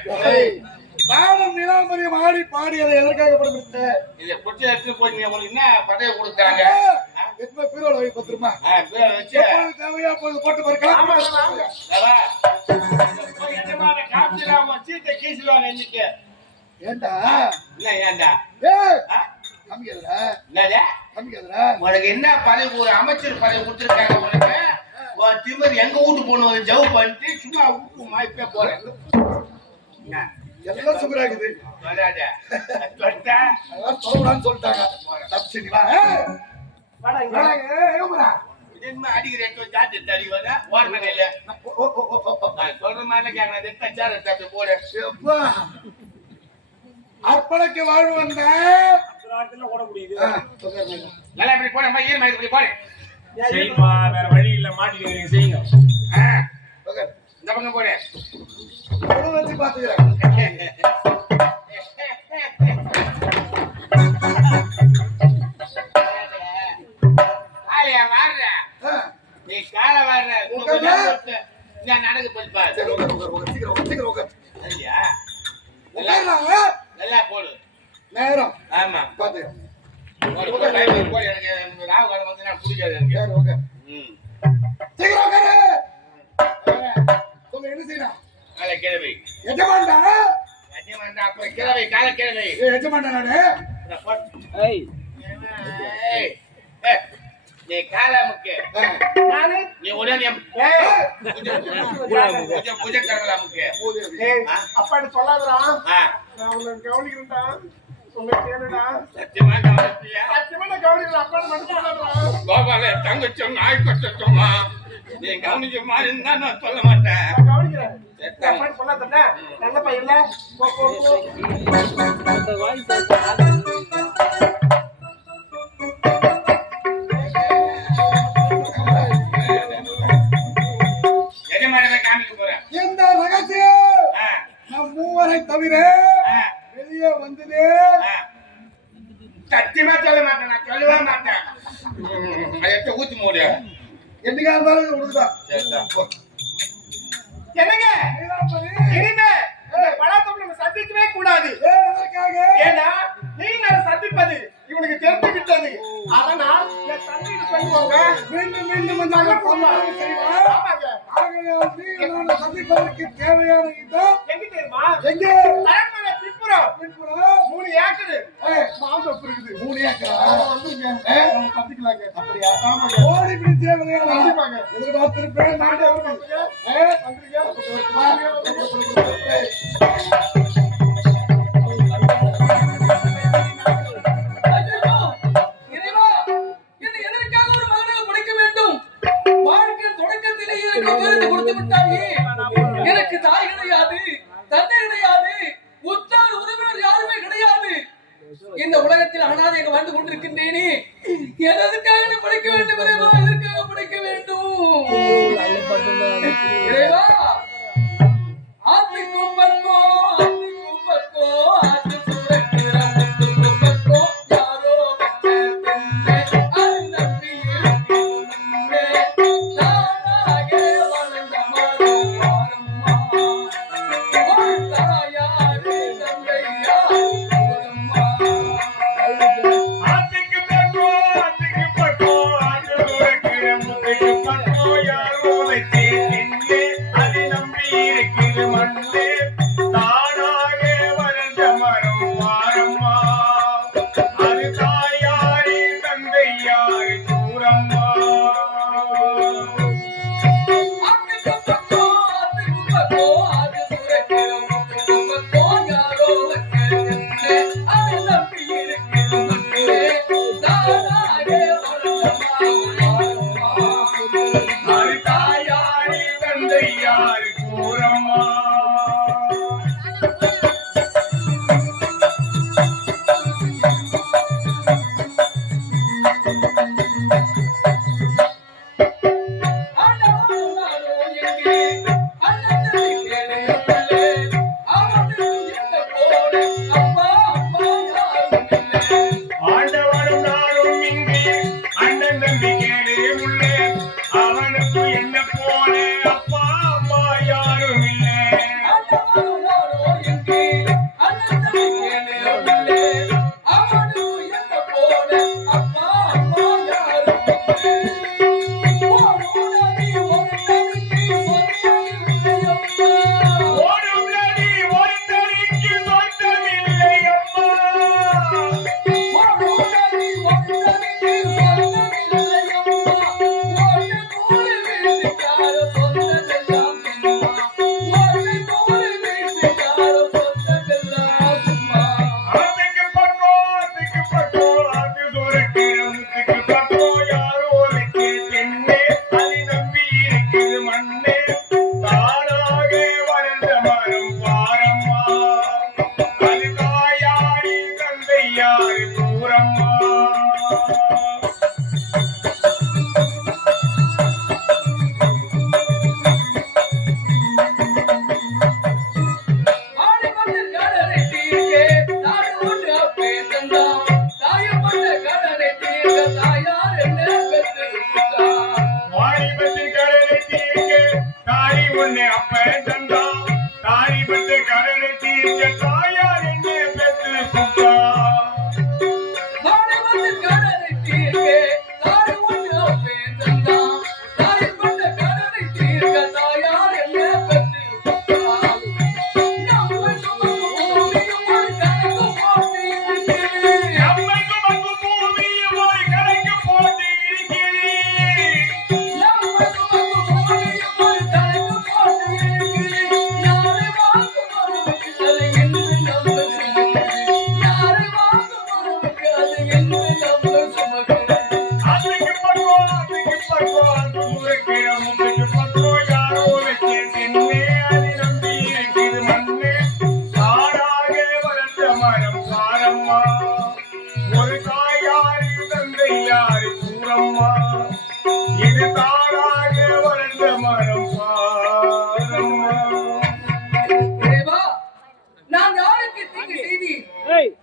பாவம் நிலாமரியம் ஆடி பாடியதை எதற்காக படப்படுத்த இத புடிச்சு எடுத்து போய் நீ உங்களுக்கு என்ன பதவி கொடுத்தாங்க எப்ப பீரோல வை பத்திரமா பேரை வச்சு எப்பொழுது தேவையா போது போட்டு பார்க்கலாம் ஆமா, வாங்க. தவா. போய் எஜமான காப்பிடாம சீட்டை கீசிடுவாங்க இன்னைக்கு ஏண்டா என்ன ஏன்டா ஏய் ஆ? கம்மியாதுடா என்னடா கம்மியாதுடா உனக்கு என்ன பதவி ஒரு அமைச்சர் பதவி கொடுத்துருக்காங்க உனக்கு உன் திமிர் எங்க வீட்டு போகணும் ஜவு பண்ணிட்டு சும்மா வீட்டு மாய்ப்பே போறேன் என்ன? எல்லாம் சுகராகுது வராதே. சொல்லிட்டா? அதெல்லாம் சொல்லக்கூடாதுன்னு சொல்லிட்டாங்க தப்பிச்சுங்களா வாடா இங்க. என்ன அடிக்கிறேன் ஜாத்தி அடிக்குவாங்க ஓரமே இல்ல நான் சொல்ற மாதிரி கேட்கறேன் எத்தனை சேர தப்பி போடு அர்ப்பணிக்கு வாழ்வு வந்த ஓட முடியுது நல்லா இப்படி போனேன் ஈரமா இப்படி போறேன் செய்யுமா வேற வழி இல்ல மாட்டிட்டு செய்யுங்க இந்த பக்கம் போறேன் வச்சு பாத்துக்கிறேன் காலையா வாடுற நீ காலை வாடுற நான் நடக்கு போய் சரி சீக்கிரம் சீக்கிரம் சரியா உட்கார்றாங்க நல்லா போடு நேரம் ஆமா பாத்து போடு போடு எனக்கு ராவு காலம் வந்து நான் பிடிக்காது எனக்கு சரி ஓகே ம் சீக்கிரம் உட்காரு சொல்ல என்ன செய்யணும் காலை கிழவை எஜமான்டா எஜமான்டா அப்புறம் கிழவை காலை கிழவை எஜமான்டா நானு நீ காலை முக்கு நானு நீ உடனே பூஜை கரங்களா முக்கு ஏய், அப்பாட்ட சொல்லாதடா. ஆ நான் உன்னை கவனிக்கிறேன்டா. உன்னை கேளுடா. சத்தியமா கவனிப்பியா சத்தியமா நான் கவனிக்கிறேன். அப்பாட்ட மட்டும் சொல்லாதடா. கோபால தங்கச்சோம் நாய் கொச்சோமா நீ கவனிக்க மாதிரி இருந்தா நான் சொல்ல மாட்டேன் நான் கவனிக்கிறேன். சரி. அப்பாட்ட சொல்லாதடா. நல்ல பையன்ல. போ, போ, போ. எஜமானதை காமிக்க போறேன் இந்த ரகசியம் ஆ, நம் மூவரை தவிர ஆ, வெளியே வந்தது ஆ. சத்தியமா சொல்ல மாட்டேன் நான் சொல்லவே மாட்டேன் அதை எடுத்து ஊத்தி மூடு என்னைக்கா இருந்தாலும் உடுதான் சரிதான் என்னங்க இனிமே இந்த பழத்தை நம்ம சந்திக்கவே கூடாது. ஏன்னா நீங்க சந்திப்பது இவனுக்கு தெரிந்து விட்டது. அதனால் என் தந்தையிடம் சொல்லுவாங்க. மீண்டும் மீண்டும் அந்த அகப்பொருளாக செய்வார். ஆமாங்க. ஆகையால் நீங்களான சந்திப்பதற்கு தேவையான இடம் எங்க தெரியுமா? எங்கே அரண்மனை பின்புறம் பின்புறம் 3 ஏக்கர் மாந்தோப்பு இருக்குது. 3 ஏக்கரா வந்துங்க. சந்திக்கலாங்க. அப்படியா ஆமாங்க. ஓடி இப்படி தேவையான கண்டிப்பாங்க. எதிர்பார்த்திருப்பேன் நானே வந்துருங்க. இறைவா, என்னை எதற்காக ஒரு மகனாக படைக்க வேண்டும்? வாழ்க்கையின் தொடக்கத்திலேயே எனக்கு விருது கொடுத்து விட்டாயே. எனக்கு தாய் கிடையாது, தந்தை கிடையாது, உற்றார் உறவினர் யாருமே கிடையாது. இந்த உலகத்தில் அனாதையாக வாழ்ந்து கொண்டிருக்கின்றேனே, எதற்காக என்னை படைக்க வேண்டும் இறைவா? எதற்காக படைக்க வேண்டும் இறைவா? ஆத்திக்கும் பற்கோ, ஆத்திக்கும் பற்கோ, ஆத்து சுரக்கிற முத்துக்கும் பற்கோ, யாரோ வச்ச பெண்ணே, அது நம்பி இருக்கின்றே, தானாக வளர்ந்த மரம் வாரம்மா, உன் தாயாரு தந்தையாரு ஓரம்மா. ஆத்துக்கு பக்கோ ஆத்து எனக்கு என்ன போல அப்பா அம்மா யாரும் இல்லை.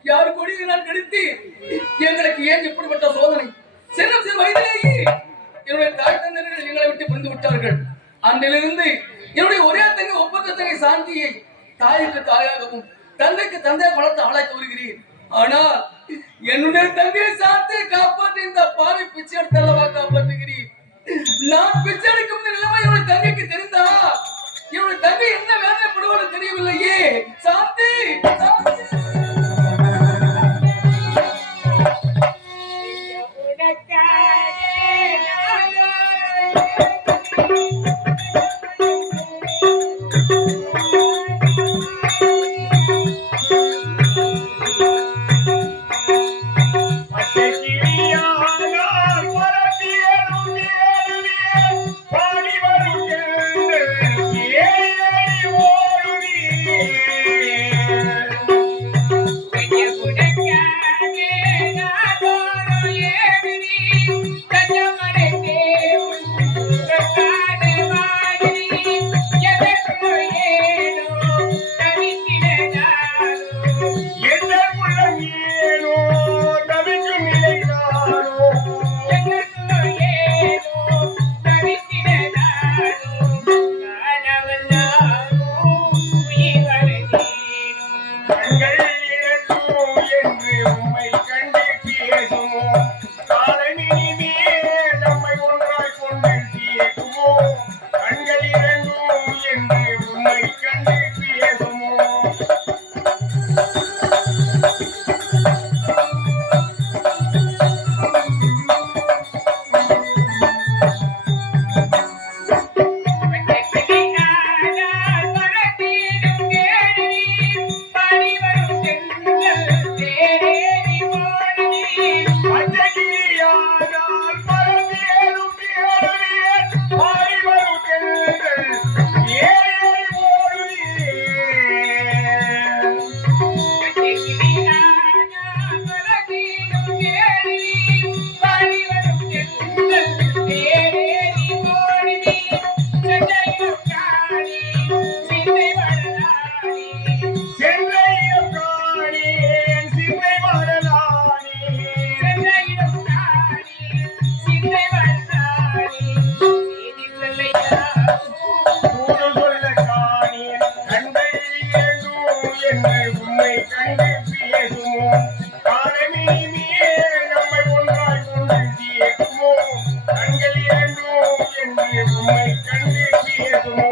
யாரு கொடியை நான் கடித்து எங்களுக்கு ஏன் இப்படிப்பட்ட சோதனை? சின்ன சிறு வயதிலேயே என்னுடைய தாய் தந்தையர்கள் எங்களை விட்டு பிரிந்து விட்டார்கள். அன்றிலிருந்து என்னுடைய ஒரே தங்கை ஒப்பந்த தங்கை சாந்தியை தாய்க்கு தாயாகவும் தந்தைக்கு தந்தையை வளர்த்து ஆளாக்கி வருகிறேன். ஆனால் என்னுடைய தங்கையை சாந்தியை காப்பாற்றி இந்த பாவி பிச்சை எடுத்தல்லவா காப்பாற்றுகிறேன். நான் பிச்சை எடுக்கும் நிலைமை என்னுடைய தங்கைக்கு தெரிந்தா என்னுடைய தங்கை என்ன வேதனைப்படுவது தெரியவில்லையே. சாந்தி கண்டு பேசுமோ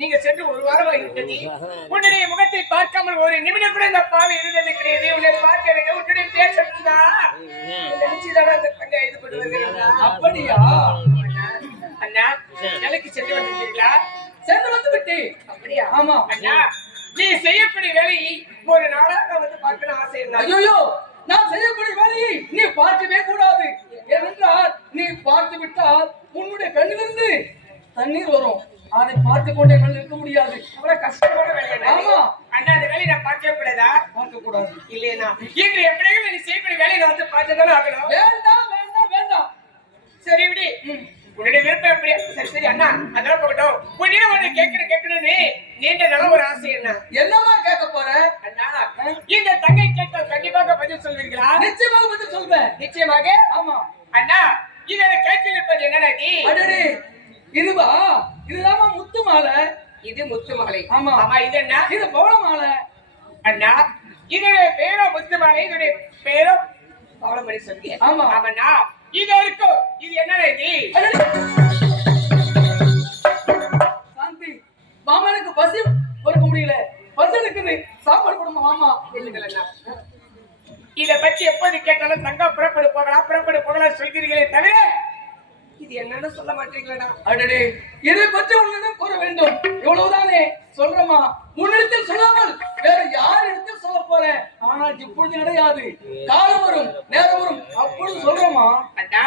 நீங்க சென்று ஒரு வாரமாகிவிட்டது. உன்னுடைய முகத்தை பார்க்காமல் ஒரு நிமிடம் கூட இந்த பாவை இருந்தது கிடையாது. உன்னை பார்க்க வேண்டும், உன்னுடைய பேர் சொல்லுதா நினைச்சுதான் அந்த தங்கை இது கொண்டு வருகிறேன். அப்படியா அண்ணா? நிலைக்கு சென்று வந்திருக்கீங்களா? சென்று வந்து விட்டு. அப்படியா? ஆமா அண்ணா, நீ செய்யக்கூடிய வேலையை ஒரு நாளாக வந்து பார்க்கணும் ஆசை இருந்தா. ஐயோ, நான் செய்யக்கூடிய வேலையை நீ பார்க்கவே கூடாது. ஏனென்றால் நீ பார்த்து விட்டால் உன்னுடைய கண்ணிலிருந்து தண்ணீர் வரும். அதை பார்த்து கொண்டே இருக்க முடியாது. அவ்வளவு கஷ்டமான வேலையா? ஆமா அண்ணா, அந்த வேலையை நான் பார்க்கவே கூடாதா? பார்க்க கூடாது. இல்லையா? இன்று எப்படியும் நீ செய்யக்கூடிய வேலையை நான் வந்து பார்த்துதானே ஆகணும். வேண்டாம் வேண்டாம் வேண்டாம். சரி விடு, உன்னுடைய விருப்பம் எப்படியா? சரி சரி அண்ணா, அதெல்லாம் போகட்டும். உன்னிடம் ஒன்று கேட்கணும்னு நீண்ட நல்ல ஒரு ஆசை என்ன? என்னமா கேட்க போற? அண்ணா, இந்த தங்கை கேட்டால் கண்டிப்பாக பதில் சொல்வீர்களா? நிச்சயமாக பதில் சொல்வேன். நிச்சயமாக. ஆமா அண்ணா, இதை கேட்க இருப்பது என்னடா? அடடே, இதுவா? இதுதாமா முத்து மாலை. இது முத்து மாலை. ஆமா ஆமா. இது என்ன? இது பவள மாலை. அண்ணா, இதனுடைய பேரோ முத்து மாலை, இதனுடைய பேரோ பவளமணி சொல்லிய. ஆமா ஆமாண்ணா, இது இருக்கும். இது என்னடா இது? சாந்தி, மாமனுக்கு பசி பொறுக்க முடியல. பசி இருக்குது, சாப்பாடு கொடுங்க மாமா. இல்லைங்களா? இதை பற்றி எப்போது கேட்டாலும் தங்கா புறப்படு போகலாம் சொல்கிறீர்களே தவிர இது என்னன்னு சொல்ல மாட்டீங்களா? அடடே, இதை பற்றி உன்னிடம் கூற வேண்டும். இவ்வளவுதானே சொல்றமா? உன்னிடத்தில் சொல்லாமல் வேற யார் இடத்தில் சொல்ல போறேன். ஆனால் இப்பொழுது கிடையாது. காலம் வரும், நேரம் வரும், அப்பொழுது சொல்றமா. அண்ணா,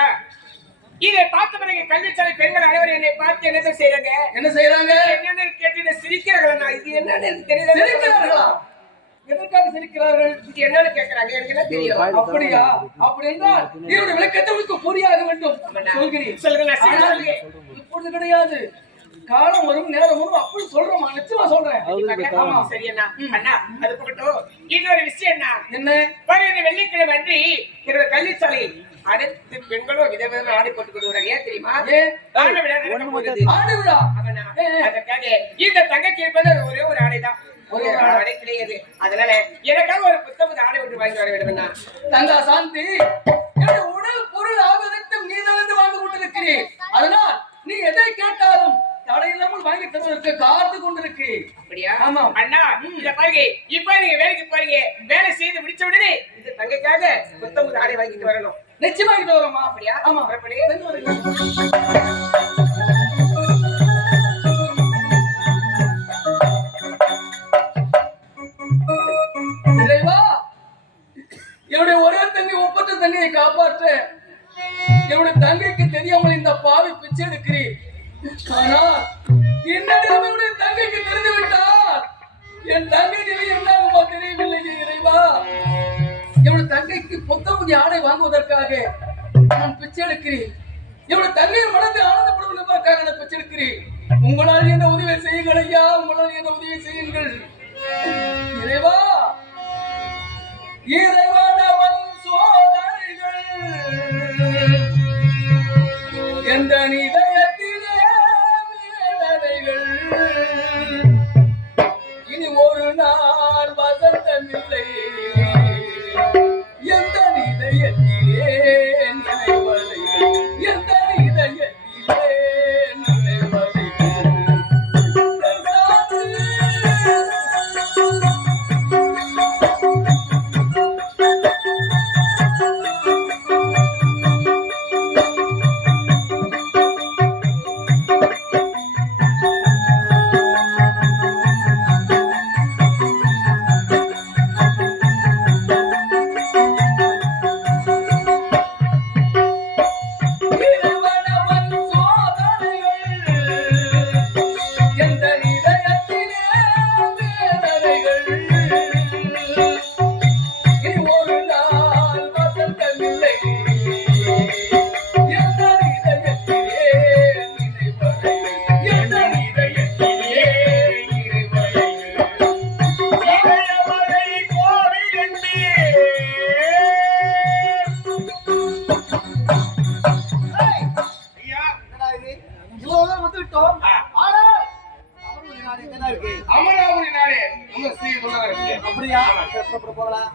இதை பார்த்த பிறகு கல்விச்சாலை பெண்கள் அனைவரும் என்னை பார்த்து என்ன செய்யறாங்க? என்ன செய்யறாங்க? என்னன்னு கேட்டு சிரிக்கிறாங்களா? இது என்னன்னு தெரியல. சிரிக்கிறார்களா? எதற்காக சிரிக்கிறார்கள்? இது என்னன்னு கேட்கிறாங்க. எனக்கு என்ன தெரியும்? அப்படியா? அப்படி என்றால் என்னுடைய விளக்கத்தை உங்களுக்கு புரியாக வேண்டும். சொல்கிறேன். சொல்லுங்க. இப்பொழுது கிடையாது. காலம் வரும், நேரம் வரும், அப்படி சொல்றோமா? நிச்சயமா சொல்றேன். ஆமா, சரி அண்ணா. அண்ணா, அது போகட்டும். இன்னொரு விஷயம் என்ன? என்ன? வருகிற வெள்ளிக்கிழமை அன்றி என்னோட கல்விச்சாலை அனைத்து பெண்களும் விதவிதமா ஆடை போட்டுக் கொள்வாங்க. ஏன் தெரியுமா? ஆண்டு விழா நடக்க போகுது. ஆண்டு விழா. அதற்காக இந்த தங்கைக்கு இருப்பது ஒரே ஒரு ஆடைதான். ஒரே ஒரு ஆடை கிடையாது. அதனால எனக்காக ஒரு புத்தகம் ஆடை ஒன்று வாங்கி வர வேண்டும். தங்கா சாந்தி, என்னுடைய உடல் பொருள் ஆபரத்தையும் நீதான் வாழ்ந்து கொண்டிருக்கிறேன். அதனால் நீ எதை கேட்டாலும் தடையில்லாமல் வாங்கி தருவதற்கு காத்து கொண்டிருக்கிறேன். அப்படியா? ஆமா அண்ணா, இத பாருங்க. இப்ப நீங்க வேலைக்கு போறீங்க. வேலை செய்து முடிச்ச உடனே இந்த தங்கைக்காக புத்தகம் ஆடை வாங்கிட்டு வரணும். நிச்சயமாகிட்டு வரோமா? அப்படியா? ஆமா. இறைவா, என்னுடைய ஒரே தங்கை 30 தங்கையை காப்பாற்ற என்னுடைய தங்கைக்கு தெரியாமல் இந்த பாவி பிச்சை எடுக்கிறேன். ஆனால் என்னுடைய தங்கைக்கு தெரிந்து விட்டார். என் தங்கை நிலை என்னாகுமா தெரியவில்லை இறைவா. என்னுடைய தங்கைக்கு புத்தமுதி ஆடை வாங்குவதற்காக நான் பிச்சை எடுக்கிறேன். என்னுடைய தங்கையின் மனதை ஆனந்தப்படும் என்பதற்காக நான் பிச்சை எடுக்கிறேன். உங்களால் என்ன உதவி செய்யுங்கள் ஐயா, உங்களால் என்ன உதவி செய்யுங்கள் இறைவா. இறைவனவன் சோதனைகள் எந்த இதயத்திலே வேதனைகள், இனி ஒரு நாள் வசந்தமில்லை எந்த இதயத்திலே நினைவலைகள், எந்த இதயத்திலே நினைவலைகள். அமராவதி நாடு உங்க ஸ்ரீ இருக்கு. அப்படியா? போகலாம்.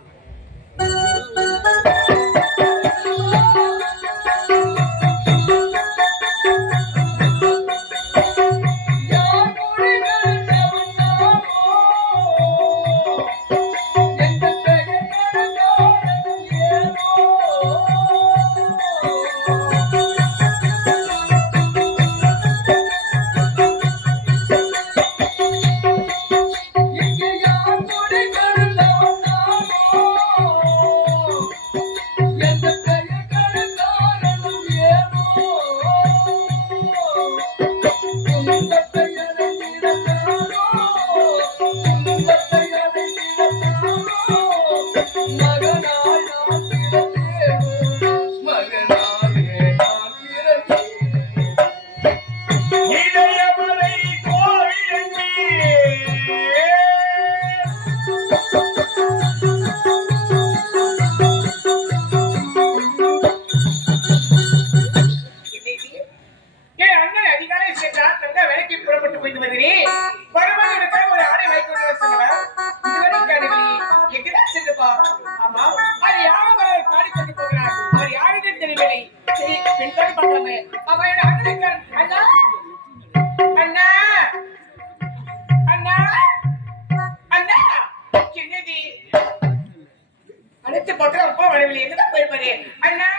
அனைத்து பக்கம் அப்பா வரவில்லை. எங்கதான் போயிருப்பாரு அண்ணா?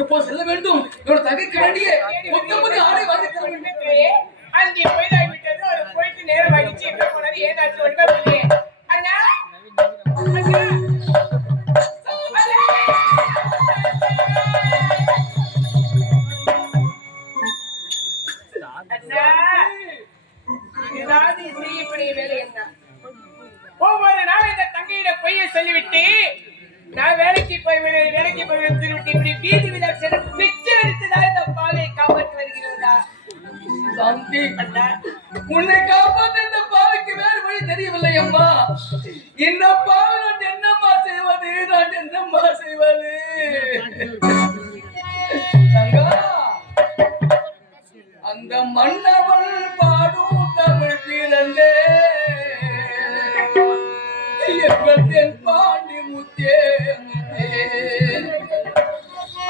இப்போ செல்ல வேண்டும். என்னோட தங்கைக்கு வேண்டிய மொத்தமுடி ஆடை வாங்கி தர வேண்டும். அங்கே போய் காட்சி ஒழுங்கா புள்ளி. அண்ணா அண்ணா அண்ணா ஏதாவது செய்யக்கூடிய வேலை என்ன? ஒவ்வொரு நாள் இந்த தங்கையிட பொய்யை சொல்லிவிட்டு நான் வேலைக்கு போய் சொல்லிவிட்டு இப்படி வீதி விழா சென்று பிச்சை எடுத்துதான் இந்த பாவையை காப்பாற்றி வருகிறதா? சாந்தி உன்னை காப்பாற்ற இந்த பாவைக்கு வேறு வழி தெரியவில்லை அம்மா. இந்த பாவை நான் என்னம்மா செய்வது, நான் என்னம்மா செய்வது? தங்கா, அந்த மன்னவள் பாடும் தமிழ் பிறந்தே எங்கள் தென் பாண்டி முத்தே முத்தே,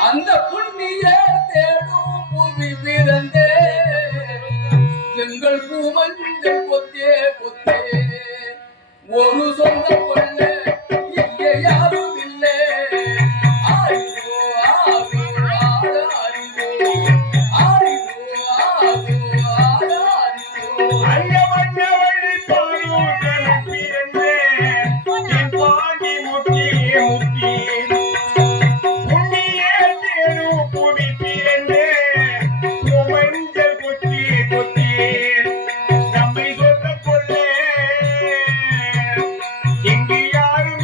அந்த புண்ணிய தேடும் பூமி பிறந்தே எங்கள் பூமஞ்சள் கொத்தே கொத்தே, ஒரு சொந்த கொள்ள இங்கே யாரும் இல்லை. ஆரிவோ ஆரிவோ ஆரிவோ ஆரிவோ ஆரிவோ ஆரிவோ. அந்த மன்னவள் பாடும் தமிழ் பிறந்தே என் பாண்டி முத்தி முத்தி, புண்ணிய தேடும் பூமி பிறந்தே மஞ்சள் கொத்தி கொத்தி, நம்மை சொல்ல கொள்ள இங்கு யாரும்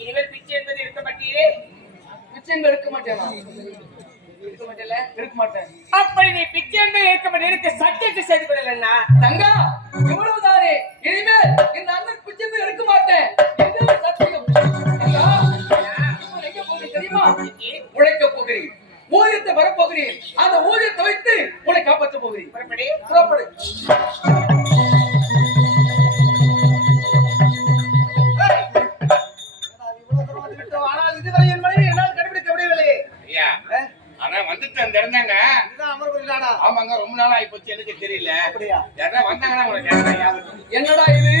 இனிமேல் பிச்சை என்பது இருக்க மாட்டீரே. நிச்சயங்கள் எடுக்க மாட்டேனா? இருக்க மாட்டேல, இருக்க மாட்டேன். அப்படி நீ பிச்சை என்பது இருக்க மாட்டேன், எனக்கு சத்தியத்தை செய்து கொள்ளலன்னா தங்கா, இவ்வளவுதானே? இனிமேல் என் அண்ணன் பிச்சை எடுக்க மாட்டேன். இது ஒரு சத்தியம். தங்கா, இப்போ எங்க போகிறீங்க தெரியுமா? உழைக்க போகிறேன், ஊதியத்தை வரப்போகிறேன். அந்த ஊதியத்தை வைத்து உன்னை காப்பாற்ற போகிறேன். புறப்படி. புறப்படு. இவ்வளவு தூரம் வந்து விட்டோம். ஆனால் இதுவரை என் மனைவி என்னால் கண்டுபிடிக்க முடியவில்லை. ஐயா ஆனா வந்துட்டு அந்த இருந்தாங்க. இதுதான் அமர்புரி நாடா? ஆமாங்க, ரொம்ப நாள் ஆகி போச்சு, எனக்கு தெரியல. அப்படியா? யாரா வந்தாங்கன்னா உனக்கு ஞாபகம். என்னடா இது?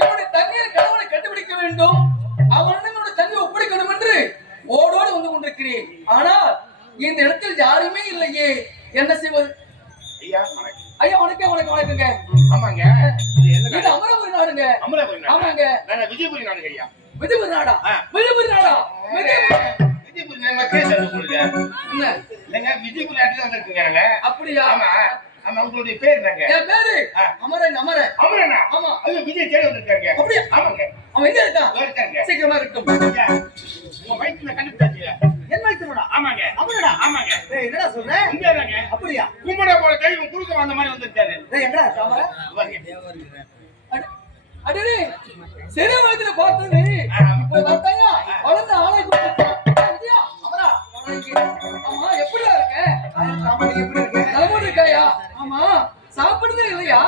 என்னுடைய தங்கையின் கணவனை கண்டுபிடிக்க வேண்டும், அவனிடம் என்னுடைய தங்கையை ஒப்படைக்கணும் என்று ஓடோடு வந்து கொண்டிருக்கிறேன். ஆனால் இந்த இடத்தில் யாருமே இல்லையே, என்ன செய்வது? ஐயா வணக்கம். ஐயா வணக்கம். வணக்கங்க. ஆமாங்க, இது எந்த இது அமரபுரி நாடுங்க. அமலாபுரி நாடு. ஆமாங்க. நான் விஜயபுரி நாடுங்க ஐயா. விஜயபுரி நாடா? ஆ. விஜயபுரி நாடா? விஜயபுரி நாடு கேஸ் சொல்லுங்க. என்ன இல்லங்க, விஜயபுரி நாட்டுல வந்திருக்குங்க. அப்படியா? ஆமா ஆமா. உங்களுடைய பேர் என்னங்க? என் பேரு ஆ. அமரன். அமரன். அமரனா? ஆமா. ஐயோ, விஜய் தேடி வந்திருக்காங்க. அப்படியா? ஆமாங்க. அவன் எங்க இருக்கான்? இருக்காங்க. சீக்கிரமா இருக்கட்டும். ஐயா, உங்க வயித்துல கண்டுபிடிச்சாச்சு. என் வயிற்றுடா? ஆமாங்க. அமரடா? ஆமாங்க. டேய், என்னடா சொல்ற? இங்கதாங்க. அப்படியா? கும்பட போல தெய்வம் குறுக்க வந்த மாதிரி வந்துட்டாரு. டேய், எங்கடா இருக்க அமர? பாருங்க. அடடே, சிறு வயதுல பார்த்தது இப்ப பார்த்தாயா? வளர்ந்த ஆளை விஜயா, அமரா, ஆமா, எப்படியா இருக்க? அமர எப்படி இருக்கு? நலமோடு இருக்காயா? ஆமா, சாப்பிடுறதே இல்லையா?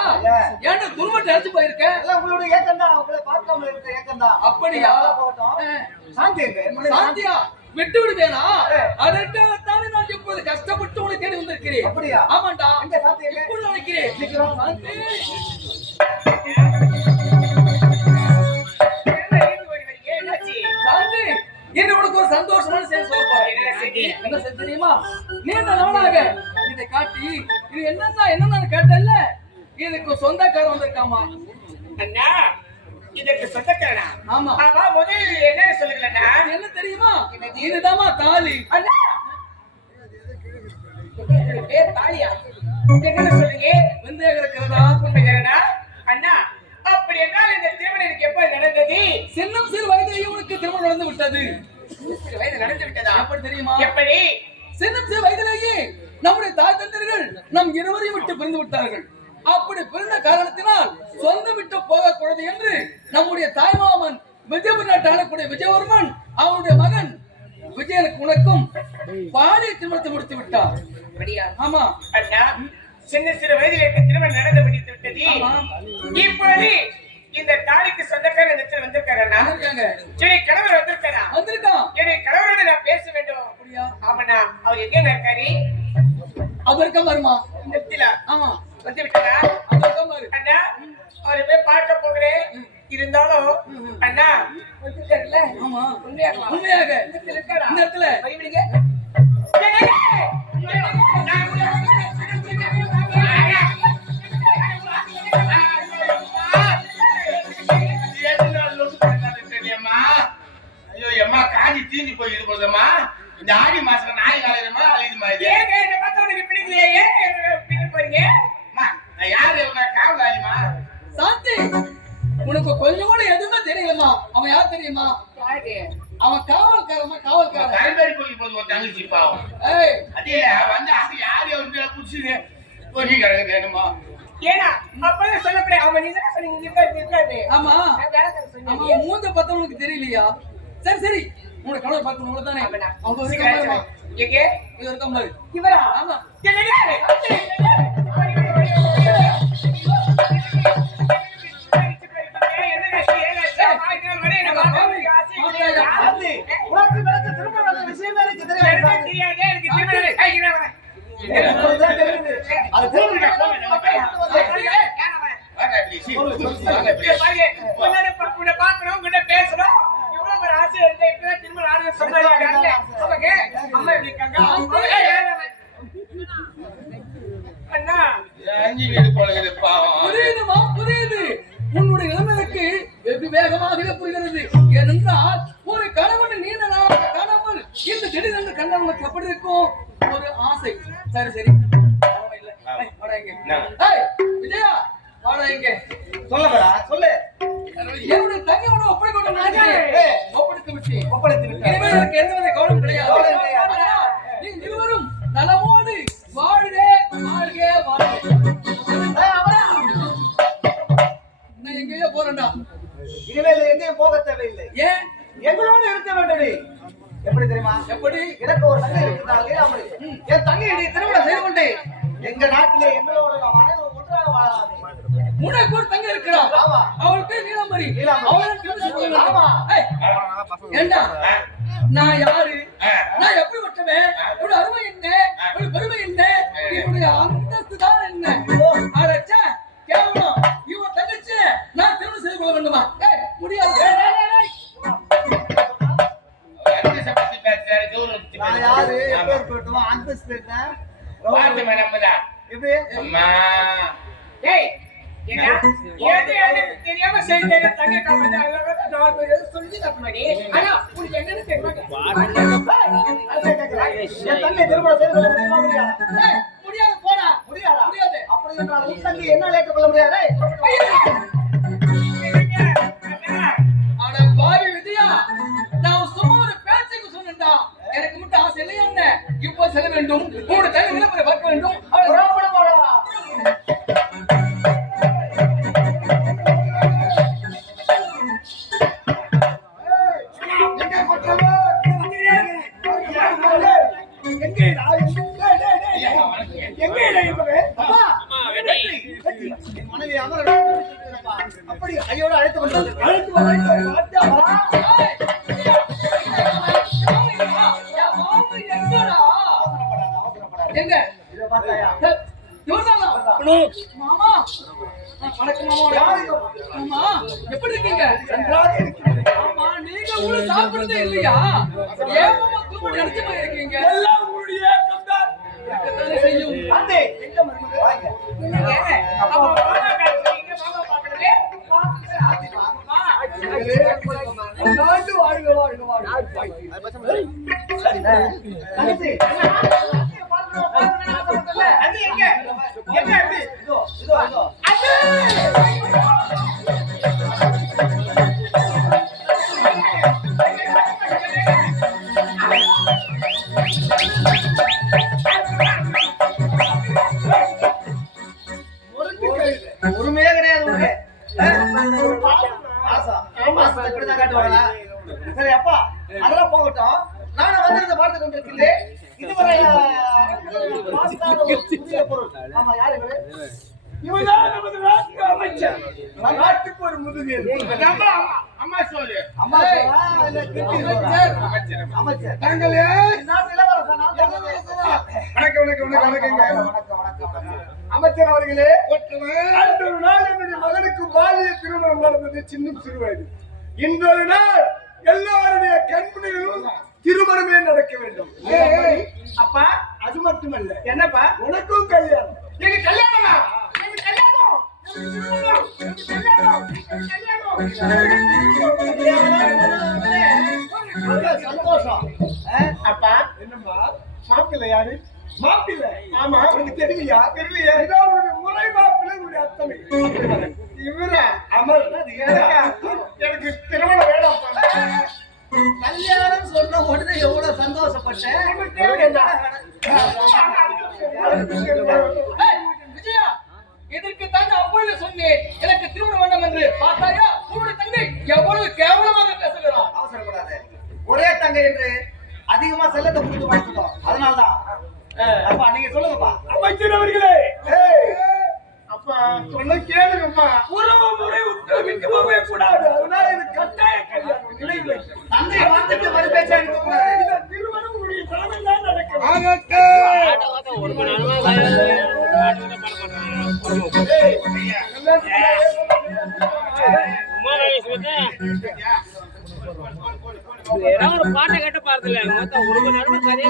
ஏன்டா துருவட்டை அடிச்சு போயிருக்க? எல்லாம் உங்களோட ஏக்கம் தான். உங்களை பார்க்காம இருக்க ஏக்கம் தான். அப்படியா? போகட்டும். சாந்தி எங்க? என் மனைவி சாந்தியா, விட்டு விடுவேனா? அதற்காகத்தானே நான் இப்போது கஷ்டப்பட்டு உன்னை தேடி வந்திருக்கிறேன். அப்படியா? ஆமாண்டா. எங்க சாந்தி எங்க? இப்படி நினைக்கிறேன். சீக்கிரம். சாந்தி, என்னாச்சு? சாந்தி, இன்று உனக்கு ஒரு சந்தோஷமான செய்தி சொல்ல போறேன். என்ன செய்தி? என்ன செய்தி தெரியுமா? நீண்ட நாளாக இதை காட்டி இது என்னன்னு கேட்டல்ல, இதுக்கு சொந்தக்காரன் வந்திருக்காமா. அண்ணா, இதற்கு சொந்தக்காரனா? ஆமா. ஆமா, முதலில் என்ன சொல்லுங்களா? இது என்ன தெரியுமா? இதுதாமா தாலி. அண்ணா, பேர் தாலியா? என்ன சொல்றீங்க? வெந்தயம் இருக்கிறதா? உண்மைதானா? அண்ணா, அப்படி என்றால் இந்த திருமணம் எனக்கு எப்ப நடந்தது? சின்னம் சிறு வயதிலேயே உனக்கு திருமணம் நடந்து விட்டது. சிறு வயது நடந்து விட்டதா? எப்படி தெரியுமா? எப்படி? சின்னம் சிறு வயதிலேயே நம்முடைய தாய் தந்தர்கள் நம் இருவரையும் விட்டு பிரிந்து விட்டார்கள். அப்படி பிறந்த காரணத்தினால் சொந்த விட்டு போகக்கூடாது என்று நம்முடைய தாய்மாமன் விஜயபுரி நாட்டு ஆளக்கூடிய விஜயவர்மன் அவருடைய மகன் விஜயனுக்கு உனக்கும் பாலிய திருமணத்தை முடித்து விட்டார். அப்படியா? ஆமா. அண்ணா, சின்ன சிறு வயதில் எனக்கு திருமணம் நடந்து முடித்து விட்டது. ஆமா. இப்பொழுது இந்த தாலிக்கு சொந்தக்காரர் இடத்தில் வந்திருக்காரண்ணா. வந்திருக்காங்க. என்னுடைய கணவர் வந்திருக்காரா? வந்திருக்கான். என்னுடைய கணவரோட நான் பேச வேண்டும். அப்படியா? ஆமாண்ணா, அவர் எங்க இருக்காரு? அது இருக்க வருமா? இந்த இடத்துல ஆமா, வந்து விட்டாரா? அது இருக்க பாரு. அண்ணா, அவரை போய் பார்க்க போகிறேன். இருந்தாலும் அண்ணா வந்திருக்காருல்ல? ஆமா, உண்மையாக உண்மையாக இந்த இடத்துல இருக்காரா? இந்த இடத்துல வழிவிடுங்க. ஐயோ எம்மா, காஞ்சி தீஞ்சு போய் இது போதுமா? இந்த ஆடி மாசம் நாய் காலையிலமா அழியுமா? இது ஏங்க என்ன பார்த்தா உனக்கு பிடிக்கலையே? ஏன் பிடிக்க போறீங்க? அம்மா, நான் யாரு? காவல் ஆலிமா? சாந்தி, உனக்கு கொஞ்சம் கூட எதுவுமே தெரியலமா. அவன் யார் தெரியுமா? யாரு? அவன் காவல்காரமா, காவல்காரன். கரும்பேரி கோயில் போது ஒரு தங்கச்சி பாவம். ஏய், அது இல்ல வந்து அது யாரு அவருக்கு புடிச்சு பொறி கிடக்குது என்னமோ. ஏன்னா அப்பதான் சொல்லப்படியா? அவன் நீங்க தான் சொன்னீங்க இங்க இருக்காரு. ஆமா, நான் வேலை தர சொன்னேன். ஆமா, மூஞ்ச பார்த்தா உனக்கு தெரியலையா? சரி சரி, உனக்கு கணவர் பார்க்கணும் அவ்வளவுதானே. ஆமாண்ணா. அவங்க சீக்கிரம் இருக்க ஆயிடுச்சு. எங்க? இது இருக்க மாதிரி. இவரா? ஆமா. என்னங்க? சாந்தி, உனக்கு எனக்கு திருமணம் நடந்த விஷயமே எனக்கு தெரியாது. இப்பொழுதுதான் தெரியுது. அது திருமணம் வாங்க இப்படி, சீ, வாங்க இப்படி. அஞ்சு வீடு போலகுது பாவம். புரியுதுமா, புரியுது. உன்னுடைய நிலைமைக்கு வெகு வேகமாகவே புரிகிறது. ஏனென்றால் ஒரு கணவன் நீண்ட நாள் காணாமல் இந்த திடீரென்று கண்டவனுக்கு எப்படி இருக்கும்? ஒரு ஆசை. சரி சரி, பரவாயில்லை. ஏய், வாடா இங்க. ஏய், விஜயா, வாடா இங்க. சொல்லடா, சொல்லு. என்னுடைய தங்கையோட ஒப்படைக்கொண்டு ஒப்படைத்து விட்டேன். ஒப்படைத்து விட்டார். இனிமேல் எனக்கு எந்தவித கவனம் கிடையாது. கவலை கிடையாது. ஆனால் நீங்கள் இருவரும் நலமோடு வாழ்க வாழ்க வாழ்க. நான் எங்கேயோ போறேன்டா. இனிமேல் எங்கேயும் போக தேவையில்லை. ஏன்? எங்களோடு இருக்க வேண்டும். எப்படி தெரியுமா? எப்படி? எனக்கு ஒரு தங்கை இருக்கிறாள். அப்படி என் தங்கையை நீ திருமணம் செய்து கொண்டு எங்க நாட்டிலே எங்களோட நாம் அனைவரும் ஒன்றாக வாழலாம். உனக்கு ஒரு தங்கை இருக்கிறாள். ஆமா. அவளுக்கு நீலமரி. நீலாம்பரி. அவளை திருமணம் செய்ய வேண்டும். ஆமா. ஏண்டா நான் யாரு? நான் எப்படி வட்டவன்? என்னோட அருமை என்ன? என்னோட பெருமை என்ன? என்னுடைய அந்தஸ்து தான் என்ன? அடச்சே கேவலம். இவன் தங்கச்சி நான் திருமணம் செய்து கொள்ள வேண்டுமா? முடியாது. நான் யாரு? எப்பேர் போட்டுமா? அந்தஸ்து என்ன? எப்படி? தெரியாம செய்த தங்க காமெடி சொல்லி தப்படி. ஆனா உனக்கு என்னன்னு தெரியுமா? என் தங்கை திருமணம் செய்து கொள்ள முடியுமா? முடியாது. முடியாது போடா. முடியாதா? முடியாது. அப்படி என்றால் உன் தங்கை என்னால் ஏற்றுக்கொள்ள முடியாது. அட பாவி விஜயா, நான் சும்மா ஒரு பேச்சுக்கு சொன்னேன்டா. எனக்கு மட்டும் ஆசை இல்லை என்ன? இப்போ செல்ல வேண்டும். உன்னோட தங்கை நிலப்பரை பார்க்க வேண்டும். புறப்பட போடா. மனைவி அமர அப்படி கையோடு அழைத்து கொண்டது. அழைத்து எங்க? இதை பார்த்தாயா? இவர்தானா? மாமா வணக்கம் மாமா. எப்படி இருக்கீங்க? ஆமா, நீங்க கூட சாப்பிடுறதே இல்லையா? ஏன் மாமா தூங்கி அடிச்சு போய் இருக்கீங்க? எல்லாம் உங்களுடைய ஏக்கம் தான். இருக்கத்தானே செய்யும். அந்தே எங்க மருமக? வாங்க. அப்ப மாமா காட்டுறீங்க மாமா பாக்குறதே. நாடு வாழ்க வாழ்க வாழ்க. கடைசி அது எங்க? எங்க எப்படி? இதோ இதோ இதோ. ஒருமையே கிடையாது உனக்கு. மாசம் இப்படிதான் காட்டுவாங்களா? சரி அப்பா, அதெல்லாம் போகட்டும். நானும் வந்திருந்த பார்த்து கொண்டிருக்கிறேன். இதுவரை பார்க்காத ஒரு புதிய பொருள். ஆமா, யாரு இவரு? இவதான் நமது நாட்டு அமைச்சர். நாட்டுக்கு ஒரு முதுகேடு. நம்ம அம்மா சொல்லு. அம்மா சொல்றா, இல்ல கிட்டி சொல்றா? அமைச்சர். தாங்களே நான் இளவரசனா? வணக்கம். வணக்கம். அமைச்சர் அவர்களே, அன்று ஒரு நாள் என்னுடைய மகனுக்கு பாலிய திருமணம் நடந்தது. சின்ன சிறுவயது. இன்றொரு நாள் எல்லாருடைய கண்முனையிலும் திருமணமே நடக்க வேண்டும். அப்பா அது மட்டுமல்ல, என்னப்பா? உனக்கும் கல்யாணம். எங்க கல்யாணமா? எங்க கல்யாணம்? சந்தோஷம். அப்பா என்னம்மா மாப்பிள்ளை யாரு? மாப்பிள்ளை? ஆமா, உனக்கு தெரியலையா? இதான் ஒரு முறை மாப்பிள்ளை, ஒரு அத்தமை. இவரா அமர்? எனக்கு திருமணம் வேண்டாம். கல்யாணம் சொன்ன உடனே எவ்வளவு சந்தோஷப்பட்டேன். விஜயா, இதற்கு தான் அப்பொழுது சொன்னேன் எனக்கு திருமணம் வேண்டாம் என்று. பார்த்தாயா உன்னுடைய தங்கை எவ்வளவு கேவலமாக பேசுகிறான். அவசரப்படாத. ஒரே தங்கை என்று அதிகமா செல்லத்தை கொடுத்து வாங்கிட்டோம். அதனாலதான். அப்பா நீங்க சொல்லுங்கப்பா. அமைச்சர் அவர்களே, அப்பா சொன்ன கேளுங்கப்பா. உறவு முறை விட்டு போகவே கூடாது. அதனால இது கட்டாய கல்யாணம். இல்லை தந்தை வந்துட்டு மறு பேச்சா எடுக்க கூடாது. இந்த திருமணம் உங்களுடைய தலைமையில் தான் நடக்கும். ஒரு பாட்டை கேட்ட பாருல மொத்தம் ஒரு மணி நேரமா சரியா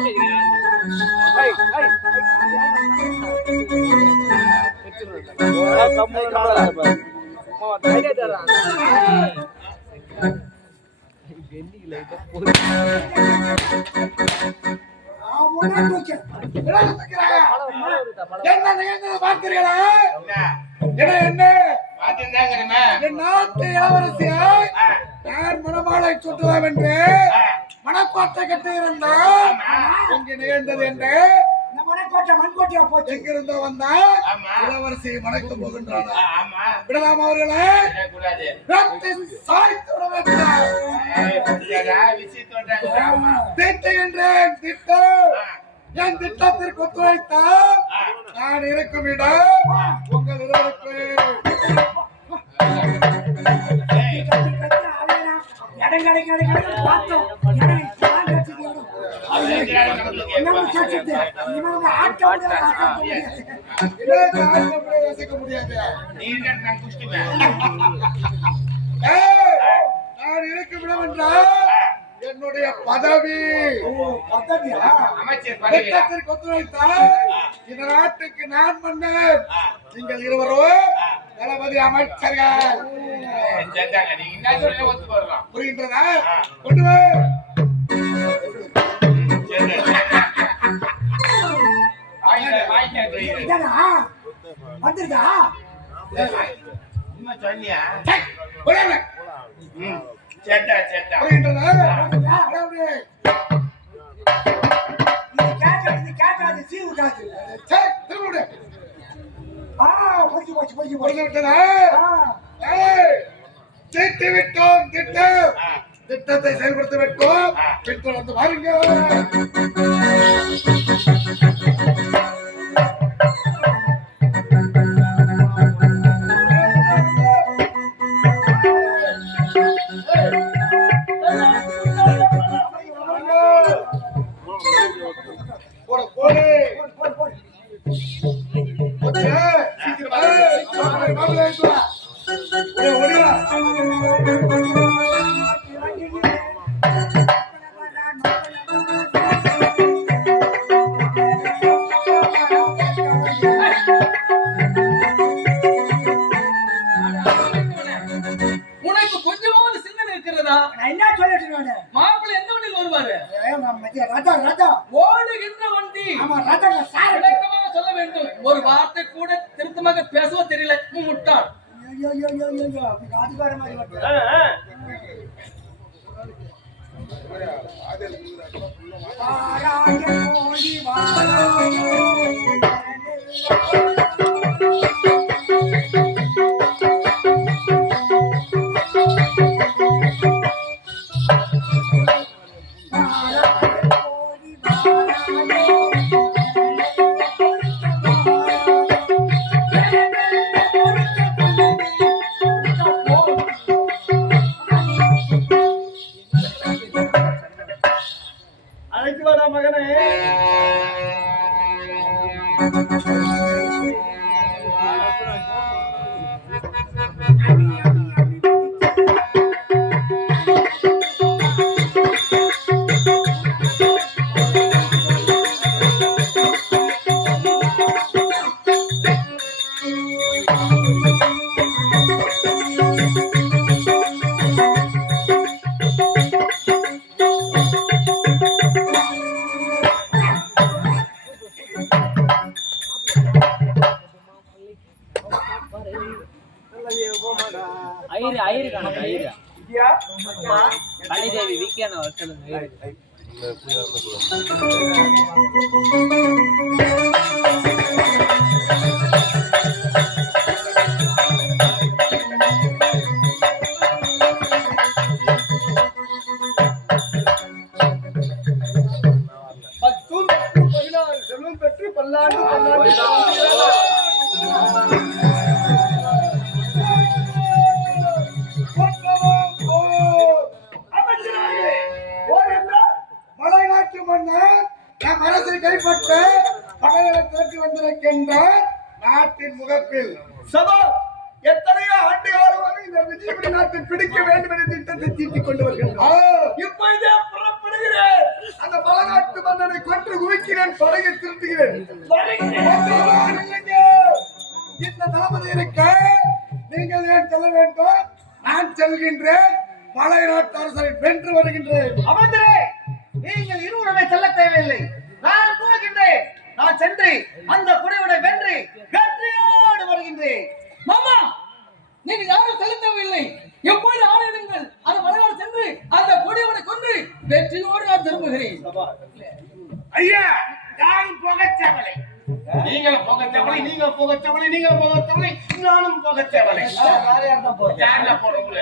என்ன பார்த்தீர்களா? என்ன பாத்துதாங்கறமே என் நாட்டு இளவரசியை நான் மணமாலை சுட்டுலாம் என்று மணக்கோட்டை கட்டி இருந்தால் இங்கு நிகழ்ந்தது என்று இந்த மணக்கோட்டை மண்கோட்டையா போச்சு எங்கிருந்தோ வந்தா இளவரசியை மணக்க போகின்றார். விடலாம் அவர்களை சாய்த்து விட வேண்டும். திட்டுகின்றேன் திட்டு என் திட்டத்திற்கு ஒத்துழைத்தால் நான் இருக்கும் இடம் உங்கள் இருவருக்கு நான் இருக்கும் இடம் என்றால் என்னுடைய பதவி திட்டத்திற்கு ஒத்துழைத்தால் இந்த நாட்டுக்கு நான் மன்னன், நீங்கள் இருவரும் தளபதி அமைச்சர்கள். புரிகின்றதா? கொண்டு வா. வந்துருதா? திட்டத்தை செயல்படுத்த வேண்டும். பின்தொடர்ந்து வாருங்கள். உனக்கு கொஞ்சமாவது சிந்தனை இருக்கிறதா? என்ன சொல்லிட்டு மாப்பிள்ளை எந்த வண்டியில் வருவாரு? ராஜா ஓடுகின்ற வண்டி. விளக்கமாக சொல்ல வேண்டும். ஒரு வார்த்தை கூட திருத்தமாக பேசவோ தெரியல. முட்டாள். அழைத்து வாடா மகனே. கலைதேவி விக்கியான சொல்லுங்க. செல்வம் பெற்று பல்லாண்டு பல்லாண்டு மலைநாட்டு மன்னர் நம் அரசை கைப்பற்ற படைகளை திரட்டி வந்திருக்கின்ற நாட்டின் முகப்பில் சபா எத்தனையோ ஆண்டு காலமாக இந்த விஜயபுரி நாட்டை பிடிக்க வேண்டும் என்ற திட்டத்தை தீட்டிக் கொண்டு வருகின்றனர். இப்பொழுதே புறப்படுகிறேன். அந்த மலைநாட்டு மன்னனை கொன்று குவிக்கிறேன், படையை திருத்துகிறேன். இந்த தளபதி இருக்க நீங்கள் ஏன் செல்ல வேண்டும்? நான் செல்கின்றேன். மலை நாட்டு அரசரை வென்று வருகின்றேன். அமர்ந்தரே, நீங்கள் இருவருமே செல்ல தேவையில்லை. நான் போகின்றேன். நான் சென்று அந்த குடைவனை வென்று வெற்றியோடு வருகின்றேன். மாமா, நீங்கள் யாரும் செலுத்தவில்லை. எப்பொழுது ஆணையிடுங்கள். அந்த மலைநாடு சென்று அந்த கொடியவனை கொன்று வெற்றியோடு நான் திரும்புகிறேன். ஐயா யாரும் புகச்சவலை, நீங்களும் புகச்சவலை, நீங்க புகச்சவலை, நீங்க புகச்சவலை, நானும் புகச்சவலை. யாருல போடுங்க?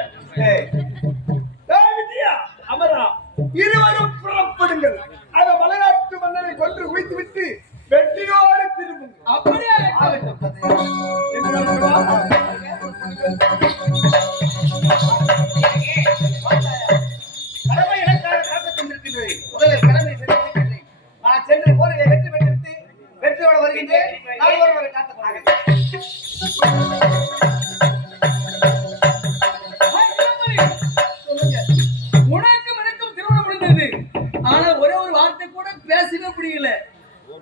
விஜயா அமரா, இருவரும் புறப்படுங்கள். அந்த மலைநாட்டு மன்னரை கொன்று குவித்து விட்டு வெற்றியோடு திரும்புங்கள். அப்படியே கடமை எனக்காக காத்துக் கொண்டிருக்கின்றது. முதலில் கடமை செலுத்துகின்றேன். நான் சென்று போரிலே வெற்றி பெற்றிருத்து வெற்றியோடு வருகின்றேன். நான் ஒருவரை காத்துக் கொள்கிறேன். உனக்கும் எனக்கும் திருமணம் முடிந்தது. ஆனால் ஒரே ஒரு வார்த்தை கூட பேசவே முடியல.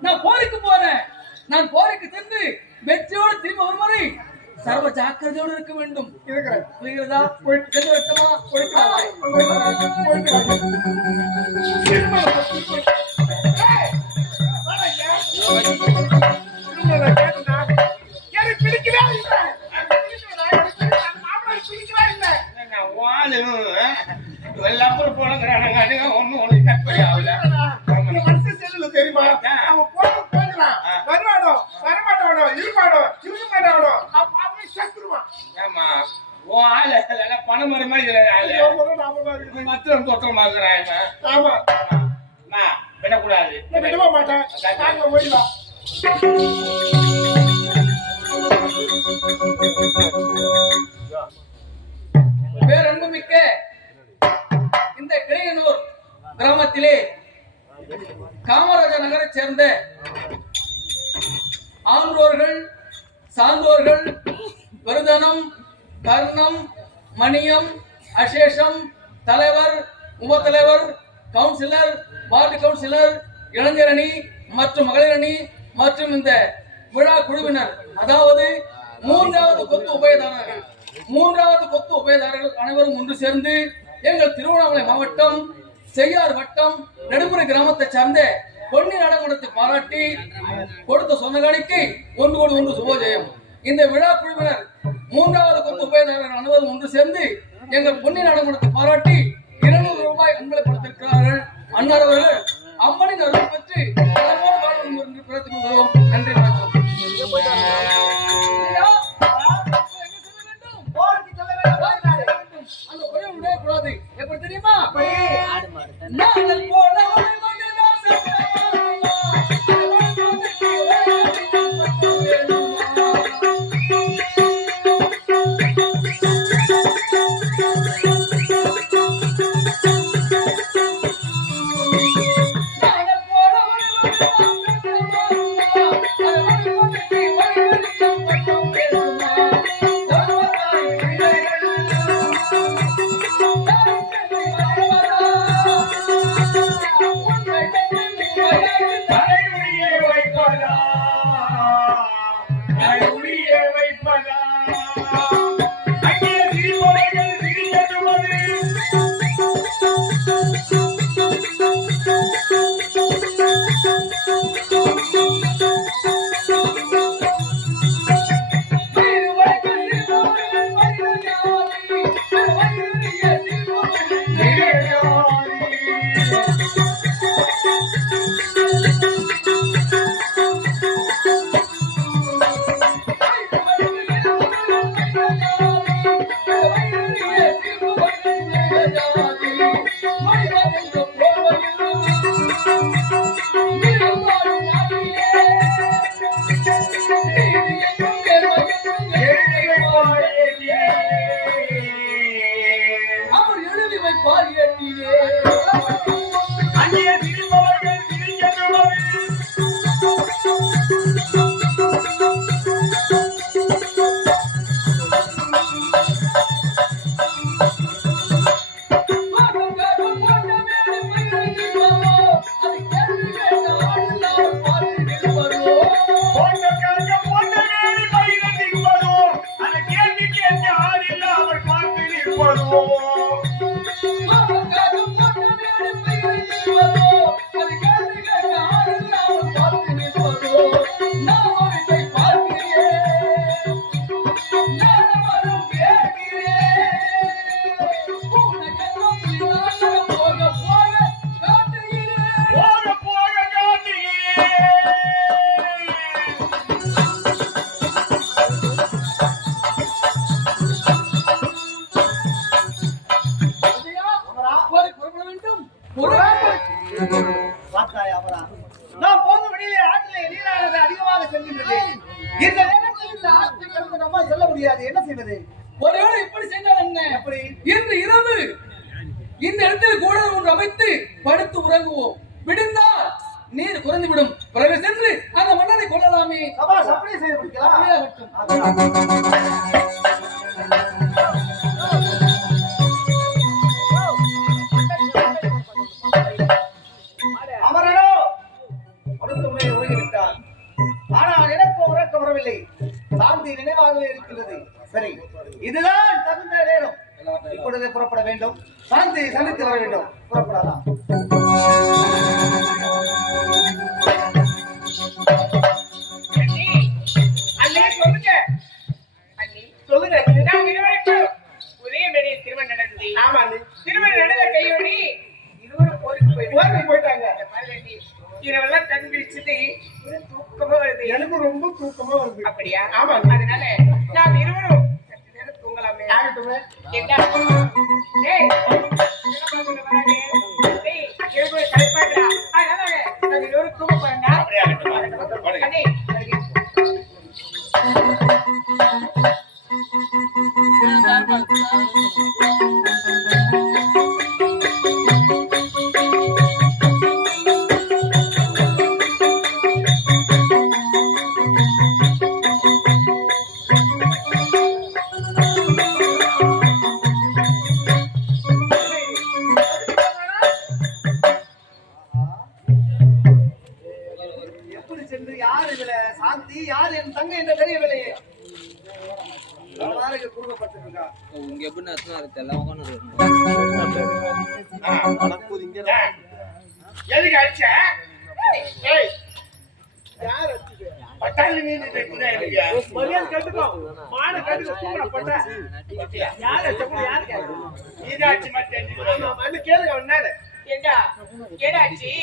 நான் போருக்கு போறேன். நான் போருக்கு சென்று வெற்றியோடு திரும்ப ஒரு முறை சர்வ ஜாக்கிரதையோடு இருக்க வேண்டும். புரிகிறதா? போயிட்டு சென்று வரட்டுமா? எனக்கு பிடிக்கவே இல்லை. மாமனார் பிடிக்கவே இல்லை. வெள்ளாப்புறம் போனங்கிறானுங்க. ஒன்னும் உனக்கு கற்பனை ஆகல. மனுஷன் செல்லுல தெரியுமா? அவன் போகிறான், வருவாடோ வரமாட்டாடோ, இருப்பாடோ இருக்க மாட்டாடோ, செத்துருவான். ஆமா, உன் ஆளு பணம் மறு மாதிரி மத்திரம் தோற்றமாக்குறான். ஆமா, விடக்கூடாது. விடவே மாட்டேன். ஓடிவா. பேரன்புமிக்க இந்த கிளையனூர் கிராமத்திலே காமராஜர் நகரை சேர்ந்த ஆன்றோர்கள், சான்றோர்கள், விருதனம், கர்ணம், மணியம், அசேஷம், தலைவர், உபத்தலைவர், கவுன்சிலர், வார்டு கவுன்சிலர், இளைஞரணி மற்றும் மகளிரணி மற்றும் இந்த விழா குழுவினர், அதாவது மூன்றாவது கொத்து உபயதாரர்கள் அனைவரும் ஒன்று சேர்ந்து எங்கள் திருவண்ணாமலை மாவட்டம் செய்யார் வட்டம் நெடுமுறை கிராமத்தை சார்ந்த பொன்னி நாடகத்தை பாராட்டி கொடுத்த சொன்ன காணிக்கை 1 சுபோஜயம். இந்த விழா குழுவினர் மூன்றாவது கொத்து உபயதாரர்கள் அனைவரும் ஒன்று சேர்ந்து எங்கள் பொன்னி நாடகத்தை பாராட்டி 200 ரூபாய் அன்பளை கொடுத்திருக்கிறார்கள். அன்னார் அவர்கள் அம்மனின் அருள் பெற்று என்று பிறத்துக் கொள்கிறோம். நன்றி, வணக்கம். அந்த கொடியை விடக்கூடாது. எப்படி தெரியுமா? நாங்கள் அவர் எழுதி வைப்பார். வேண்டும் பார்த்தாய் அவரா நான் போக வழியிலே ஆற்றிலே நீரானது அதிகமாக செல்கின்றது. இந்த நேரத்தில் இந்த ஆற்றை கடந்து நம்ம செல்ல முடியாது. என்ன செய்வது? ஒருவேளை இப்படி சென்றால் என்ன? எப்படி? இன்று இரவு இந்த இடத்தில் கூட ஒன்று அமைத்து படுத்து உறங்குவோம். விடுந்தால் நீர் குறைந்துவிடும். பிறகு சென்று அந்த மன்னரை கொள்ளலாமே. சபாஷ், அப்படியே செய்து முடிக்கலாம். அமரனோ அடுத்த முறை உறங்கிவிட்டான். ஆனால் எனக்கு உறக்கம் வரவில்லை. சாந்தி நினைவாகவே இருக்கிறது. சரி, இதுதான் தகுந்த நேரம். இப்பொழுது புறப்பட வேண்டும். சாந்தியை சந்தித்து வர வேண்டும். புறப்படலாம். அண்ணே சொல்லுங்க. அண்ணி சொல்லுங்க. நான் இருவருக்கும் ஒரே மேடையில் திருமணம் நடந்தது. ஆமா அண்ணி. திருமணம் நடந்த கையோடி இருவரும் போருக்கு போயிட்டாங்க. இரவெல்லாம் கண் விழிச்சுட்டு தூக்கமா வருது. எனக்கு ரொம்ப தூக்கமா வருது. அப்படியா? ஆமா. அதனால நாம் இருவரும் சற்று நேரம் தூங்கலாமே. ஆகட்டுமே. என்ன டேய் கலைப்பாடுறா. அதனால நான் இருவரும் தூங்க போறேன்டா. அப்படியே ஆகட்டும். அண்ணே எப்படி சென்று யார் இதுல சாந்தி, யார் என் தங்கை என்று தெரியவில்லையே. கொடுக்கப்பட்டிருக்கா உங்க எப்படி அர்த்தம் இருக்கு எல்லாம் எதுக்கு அடிச்ச? ஏய் யார் அடிச்சது? பட்டாளி நீ இருக்குதா இல்லையா? மரியாதை கேட்டுக்கோ. மாடு கேட்டுக்கோ. தூக்குற பட்ட. யார் அடிச்சது? யார் கேக்குது? நீதான் அடிச்சு மாட்டே. ஆமா மண்ணு கேளுங்க அவனால. ஏண்டா அடிச்சி?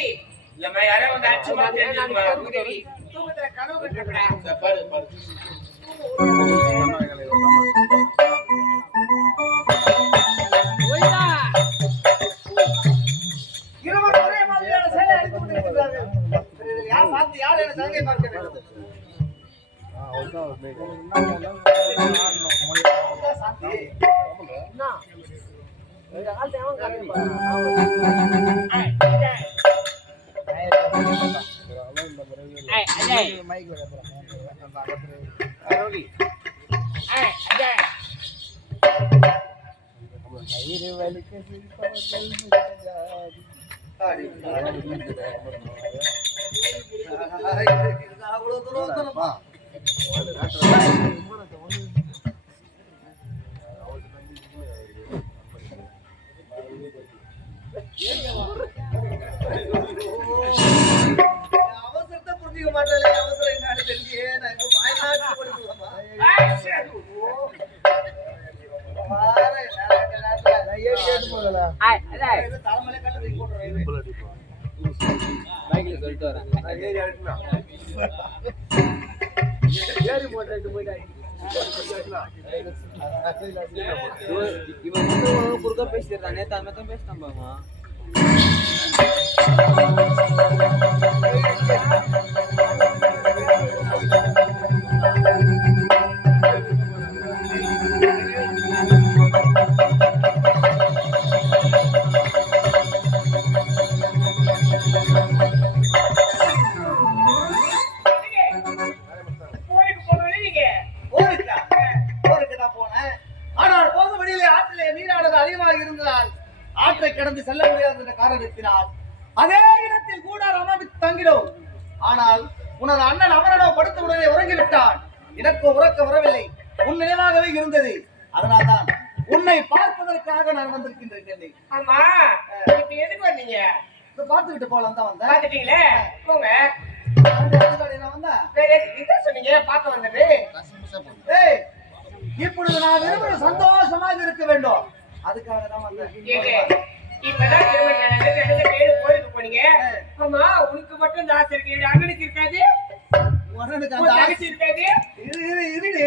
இல்லம்மா யாரோ வந்து அடிச்சு மாட்டே. உதவி தூக்கத்துல கனவு கண்டடா. பாரு பாரு. இருவர் ஒரே மாதிரியான சேலை அடித்துக் கொண்டிருக்கிறார்கள். யார் சாந்தி, யார் என தங்கை பார்க்க வேண்டும். சாந்தி அவ்வளவு தூரம் வந்தனப்பா. அவசரத்தை புரிஞ்சுக்க மாட்டாளே. அவசரம் என்னன்னு தெரிஞ்சியே. நான் இப்ப வாய்நாட்டு கொடுக்கலாமா? தலைமையில கல்லு தூக்கி போட்டுறேன். பைக்ல சொல்லிட்டு வரேன் இவன் குறுக்க பேசிடுறான். நேத்து அது மாதிரி பேசிட்டான் பாமா. ஆற்றை கடந்து செல்ல முடியாத என்ற காரணத்தினால் அதே இடத்தில் கூடாரம் அமைத்து தங்கினோம். ஆனால் உனது அண்ணன் அமரனோ படுத்த உடனே உறங்கிவிட்டான். எனக்கு உறக்கம் வரவில்லை. உன் நினைவாகவே இருந்தது. அதனால்தான் உன்னை பார்ப்பதற்காக நான் வந்திருக்கின்றேன். ஆமா இப்ப எதுக்கு வந்தீங்க? பார்த்துக்கிட்டு போலாம் தான் வந்தேன். பாத்துட்டீங்களே போங்க. சொன்னீங்க பார்க்க வந்தது. இப்பொழுது நான் விரும்புகிற சந்தோஷமாக இருக்க வேண்டும். அதுக்காக தான் வந்தேன். இப்பதான் திருமணம் நடந்த கோயிலுக்கு போனீங்க. ஆமா உனக்கு மட்டும் இந்த ஆசை இருக்கு. அண்ணனுக்கு இருக்காது. உனக்கு அந்த ஆசை இருக்காது. இருடி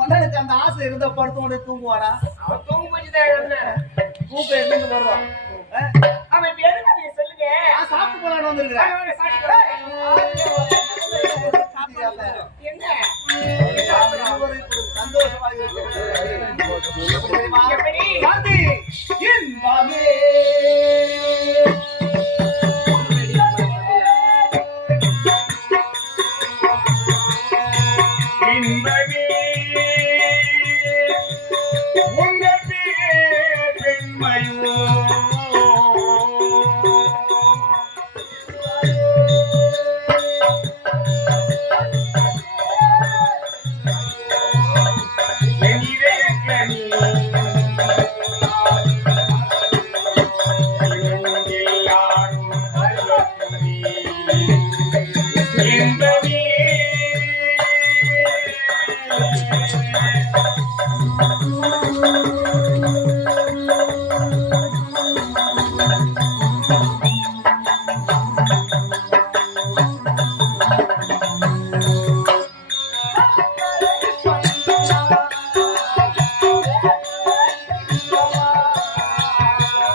உனக்கு அந்த ஆசை இருந்த படுத்து கொண்டு தூங்குவானா? அவன் தூங்கும் போச்சுதான் தூக்கம் எங்கிருந்து வருவான்? நான் வந்திருக்கிறேன். என்ன சந்தோஷமாக இருக்கிறேன். சாந்தி, இன்பமே. இன்பமே உங்கள் பேர் பெண்மையோ என் இதயக்கனி எல்லாரும் அறிவதுமே. இன்பமே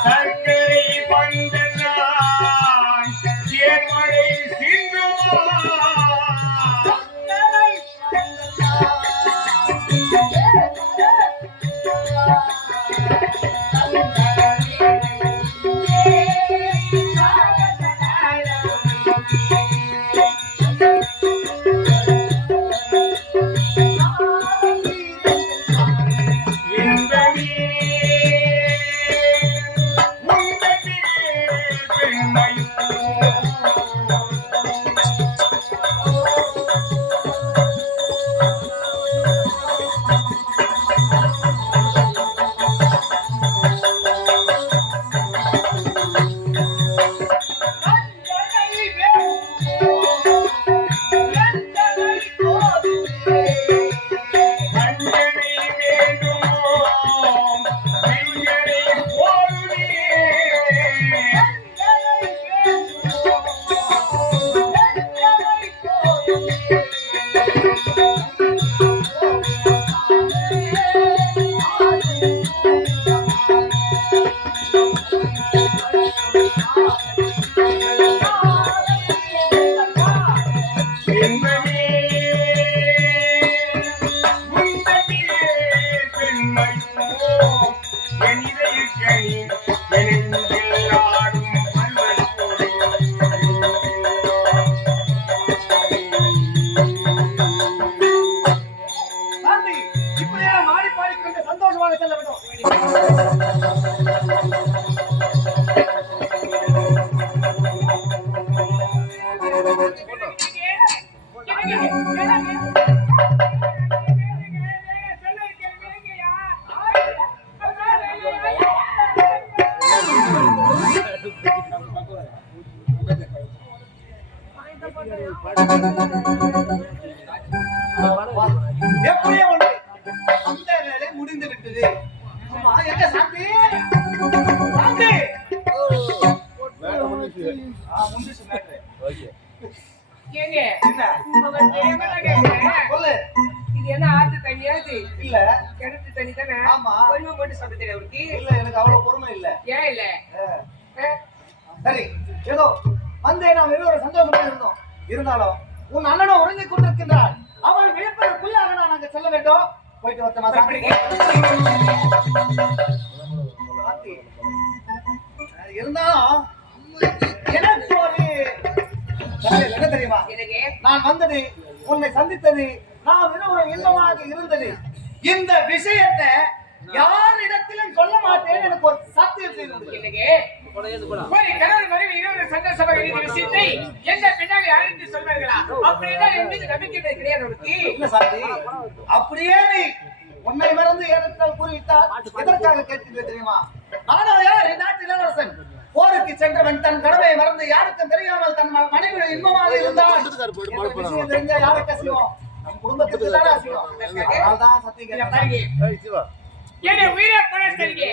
சர்க்கரை பந்தனான் தேன்மழை சிந்துவான். இன்பமே உங்கள் பேர் பெண்மையோ அஞ்சனை வேண்டுமோ நெஞ்சனை போடுமே. இன்பமே உங்கள் பேர் பெண்மையோ என் இதயக்கனி என் நெஞ்சில் ஆடும் பல்வழியோடு. சாந்தி, இப்படியே மாடி பாடிக்கொண்டு சந்தோஷமாக செல்ல வேண்டும். எப்படியே ஒன்று அந்த வேலை முடிந்து விட்டது. அம்மா, எங்க சாந்தி? சாந்தி! முடிஞ்சுச்சு matter. ஏங்க என்ன? அவன் தேவனா கேக்குறேன். சொல்லு. இது என்ன ஆத்து தண்ணியாது இல்ல. கிணத்து தண்ணி தானே ஆமா. கொஞ்சம் மட்டும் சாப்பிட்டு தெரியும் அவருக்கு இல்ல, எனக்கு அவ்வளவு பொறுமை இல்ல. ஏன் இல்ல சரி, ஏதோ வந்தே நாம் ஒரு சந்தோஷமா இருந்தோம். இருந்தாலும் உன் அண்ணனும் உறங்கிக் கொண்டிருக்கின்றான். அவன் விழிப்பதற்குள்ளாக நான் அங்க செல்ல வேண்டும். போயிட்டு வரட்டுமா சாந்தி? சாந்தி, இருந்தாலும் எனக்கு ஒரு கவலை என்ன தெரியுமா? எனக்கு நான் வந்தது, உன்னை சந்தித்தது, நாம் இருவரும் இன்பமாக இருந்தது, இந்த விஷயத்தை யாரிடத்திலும் சொல்ல மாட்டேன். எனக்கு ஒரு சத்தியம் செய்து எனக்கு ஒரு கணவன் மனைவி இருவரும் சந்தோஷமாக இருக்கிற விஷயத்தை எந்த பெண்ணாக அழைத்து சொல்வார்களா? அப்படின்னா என் மீது நம்பிக்கை கிடையாது அவருக்கு. இல்ல சாந்தி, அப்படியே நீ உன்னை மறந்து ஏறத்தால் கூறிவிட்டால் எதற்காக கேட்கிறேன் தெரியுமா? நானும் யார்? நாட்டு இளவரசன். போருக்கு சென்றவன் தன் கடமையை மறந்து யாருக்கும் தெரியாமல் தன் மனைவியுடைய இன்பமாக இருந்தால் இந்த விஷயம் தெரிஞ்சா யாருக்கு அசிங்கம்? நம் குடும்பத்துக்கு தான் அசிங்கம். அதனால்தான் சத்தியம் கேட்டேன். என்னை உயிரை கொலை செய்யுங்க.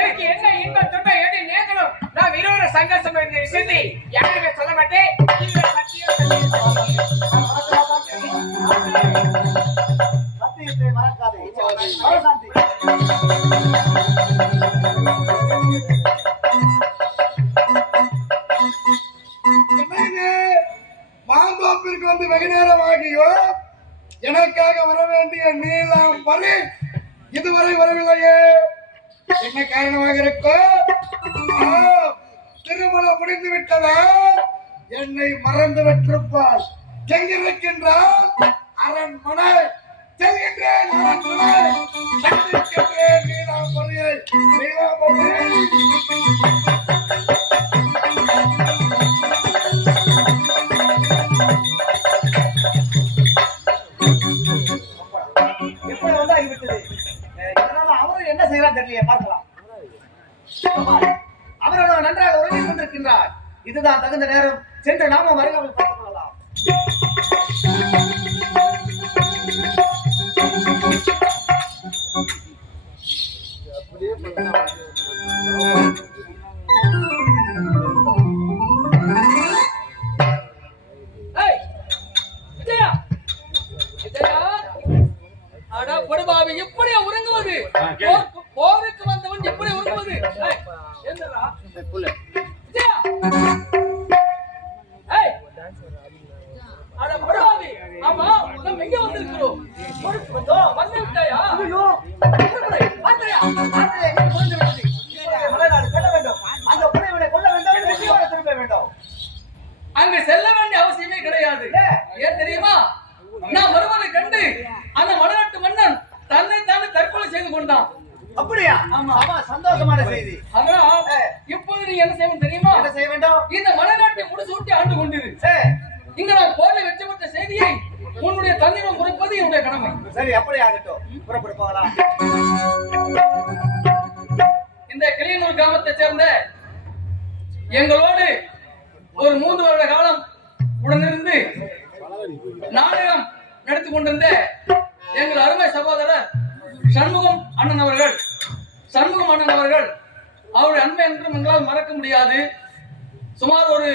எனக்கு என்ன இன்பம் துன்பம் எது நேர்ந்தாலும் நான் இருவரும் சந்தோஷமா இருந்த விஷயத்தை யாருமே சொல்ல மாட்டேன். இந்த சத்தியத்தை மறக்காதே. சாந்தி. வெகு நேரமாகியோ எனக்காக வர வேண்டிய நீலாம் வரி இதுவரை வரவில்லையே. என்ன காரணமாக இருக்கும்? திருமணம் முடிந்து விட்டதா? என்னை மறந்து விட்டிருப்பாள். எங்கிருக்கின்றால் அரண்மனை செல்கின்றேன். அரண்மனை சந்திக்கின்றேன். நீலாம்பரியை நீலாம்பரி இப்படி வந்து ஆகிவிட்டது. இதனால அவரும் என்ன செய்யறான்னு தெரியலையே, பார்க்கலாம். அவரோட நன்றாக உறங்கிக் கொண்டிருக்கின்றார். இதுதான் தகுந்த நேரம். சென்று நாம வருகாமல் பார்த்துக் கொள்ளலாம். ஏய், விஜயா, விஜயா, அட படுபாவி, எப்படியா உறங்குவது? போருக்கு வந்தவன் எப்படி உறங்குவது? ஏய், என்னடா? விஜயா, ஏய், அட படுபாவி, ஆமா, நம்ம எங்க வந்திருக்கிறோம்? வந்து விட்டாயா? ஐயோ, பார்த்தாயா? பார்த்தாயா? எங்கே புரிந்து விட்டது. மலைநாடு செல்ல வேண்டும். அந்த புனைவனை கொல்ல வேண்டும். வெற்றியோடு திரும்ப வேண்டும். அங்க செல்ல வேண்டிய அவசியமே கிடையாது. ஏன் தெரியுமா? நான் வருவதை கண்டு அந்த மலைநாட்டு மன்னன் தன்னை தானே தற்கொலை செய்து கொண்டான். அப்படியா? ஆமா, சந்தோஷமான செய்தி. அதனால் இப்போது நீ என்ன செய்யணும் தெரியுமா? என்ன செய்ய வேண்டும்? இந்த மலைநாட்டை முடிசூட்டி ஆண்டு கொண்டிரு. இங்க நான் போரில் வெற்றி பெற்ற செய்தியை உன்னுடைய தந்தையிடம் உரைப்பது என்னுடைய கடமை. சரி, அப்படி ஆகட்டும். புறப்பட்டு போகலாம். இந்த கிளியனூர் கிராமத்தை சேர்ந்த எங்களோடு ஒரு 3 வருட காலம் உடனிருந்து நாடகம் நடத்தி கொண்டிருந்த எங்கள் அருமை சகோதரர் சண்முகம் அண்ணன் அவர்கள் அவருடைய அன்பை என்றும் எங்களால் மறக்க முடியாது. சுமார் ஒரு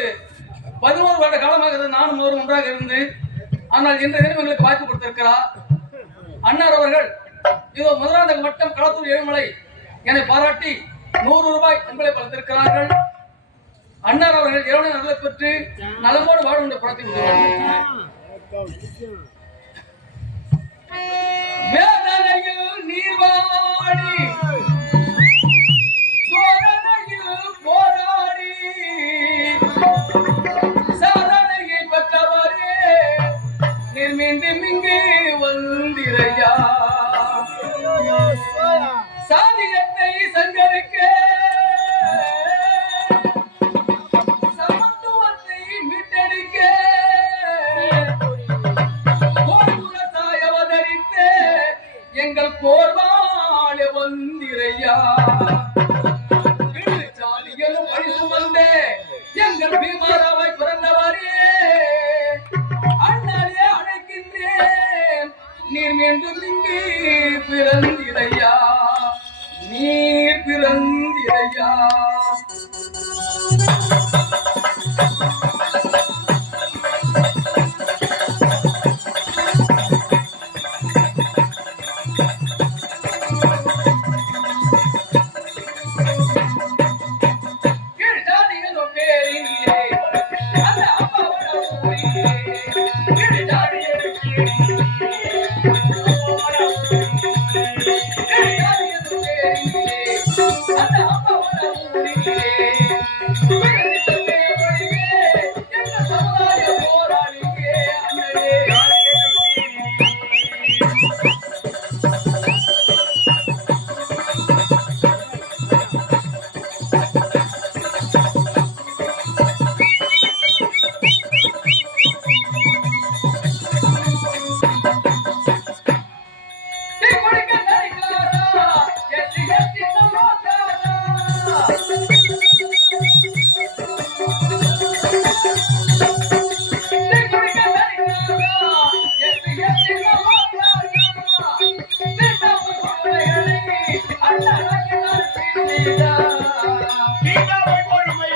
11 வருட காலமாக நானும் அவரும் ஒன்றாக இருந்து, ஆனால் இன்றைய தினம் எங்களுக்கு வாய்ப்பு கொடுத்திருக்கிறார். அண்ணார் அவர்கள் இதோ மதுராந்தகம் வட்டம் களத்தூர் ஏழுமலை என்னை பாராட்டி 100 ரூபாய் அன்பளை பளித்திருக்கிறார்கள். அண்ணார் அவர்கள் இறைவனை நலனை பெற்று நலமோடு வாழும் என்ற படத்தை வேதனையில் நீர்வாடி சோதனையில் போராடி சாதனையை பெற்றவரே நீர் மீண்டும் இங்கு வந்திரையா. சாதியத்தை சங்கரிக்க சமத்துவத்தை மீட்டெடுக்க எங்கள் போர்வாழ வந்திரையா. சாலிகளும் பரிசு வந்தே எங்கள் பீமாராவை பிறந்தவரே அண்ணாலே அழைக்கின்றேன். நீர் மீண்டும் இங்கு பிறந்திரையா, நீர் பிறந்திரையா. தீண்டாமை கொடுமை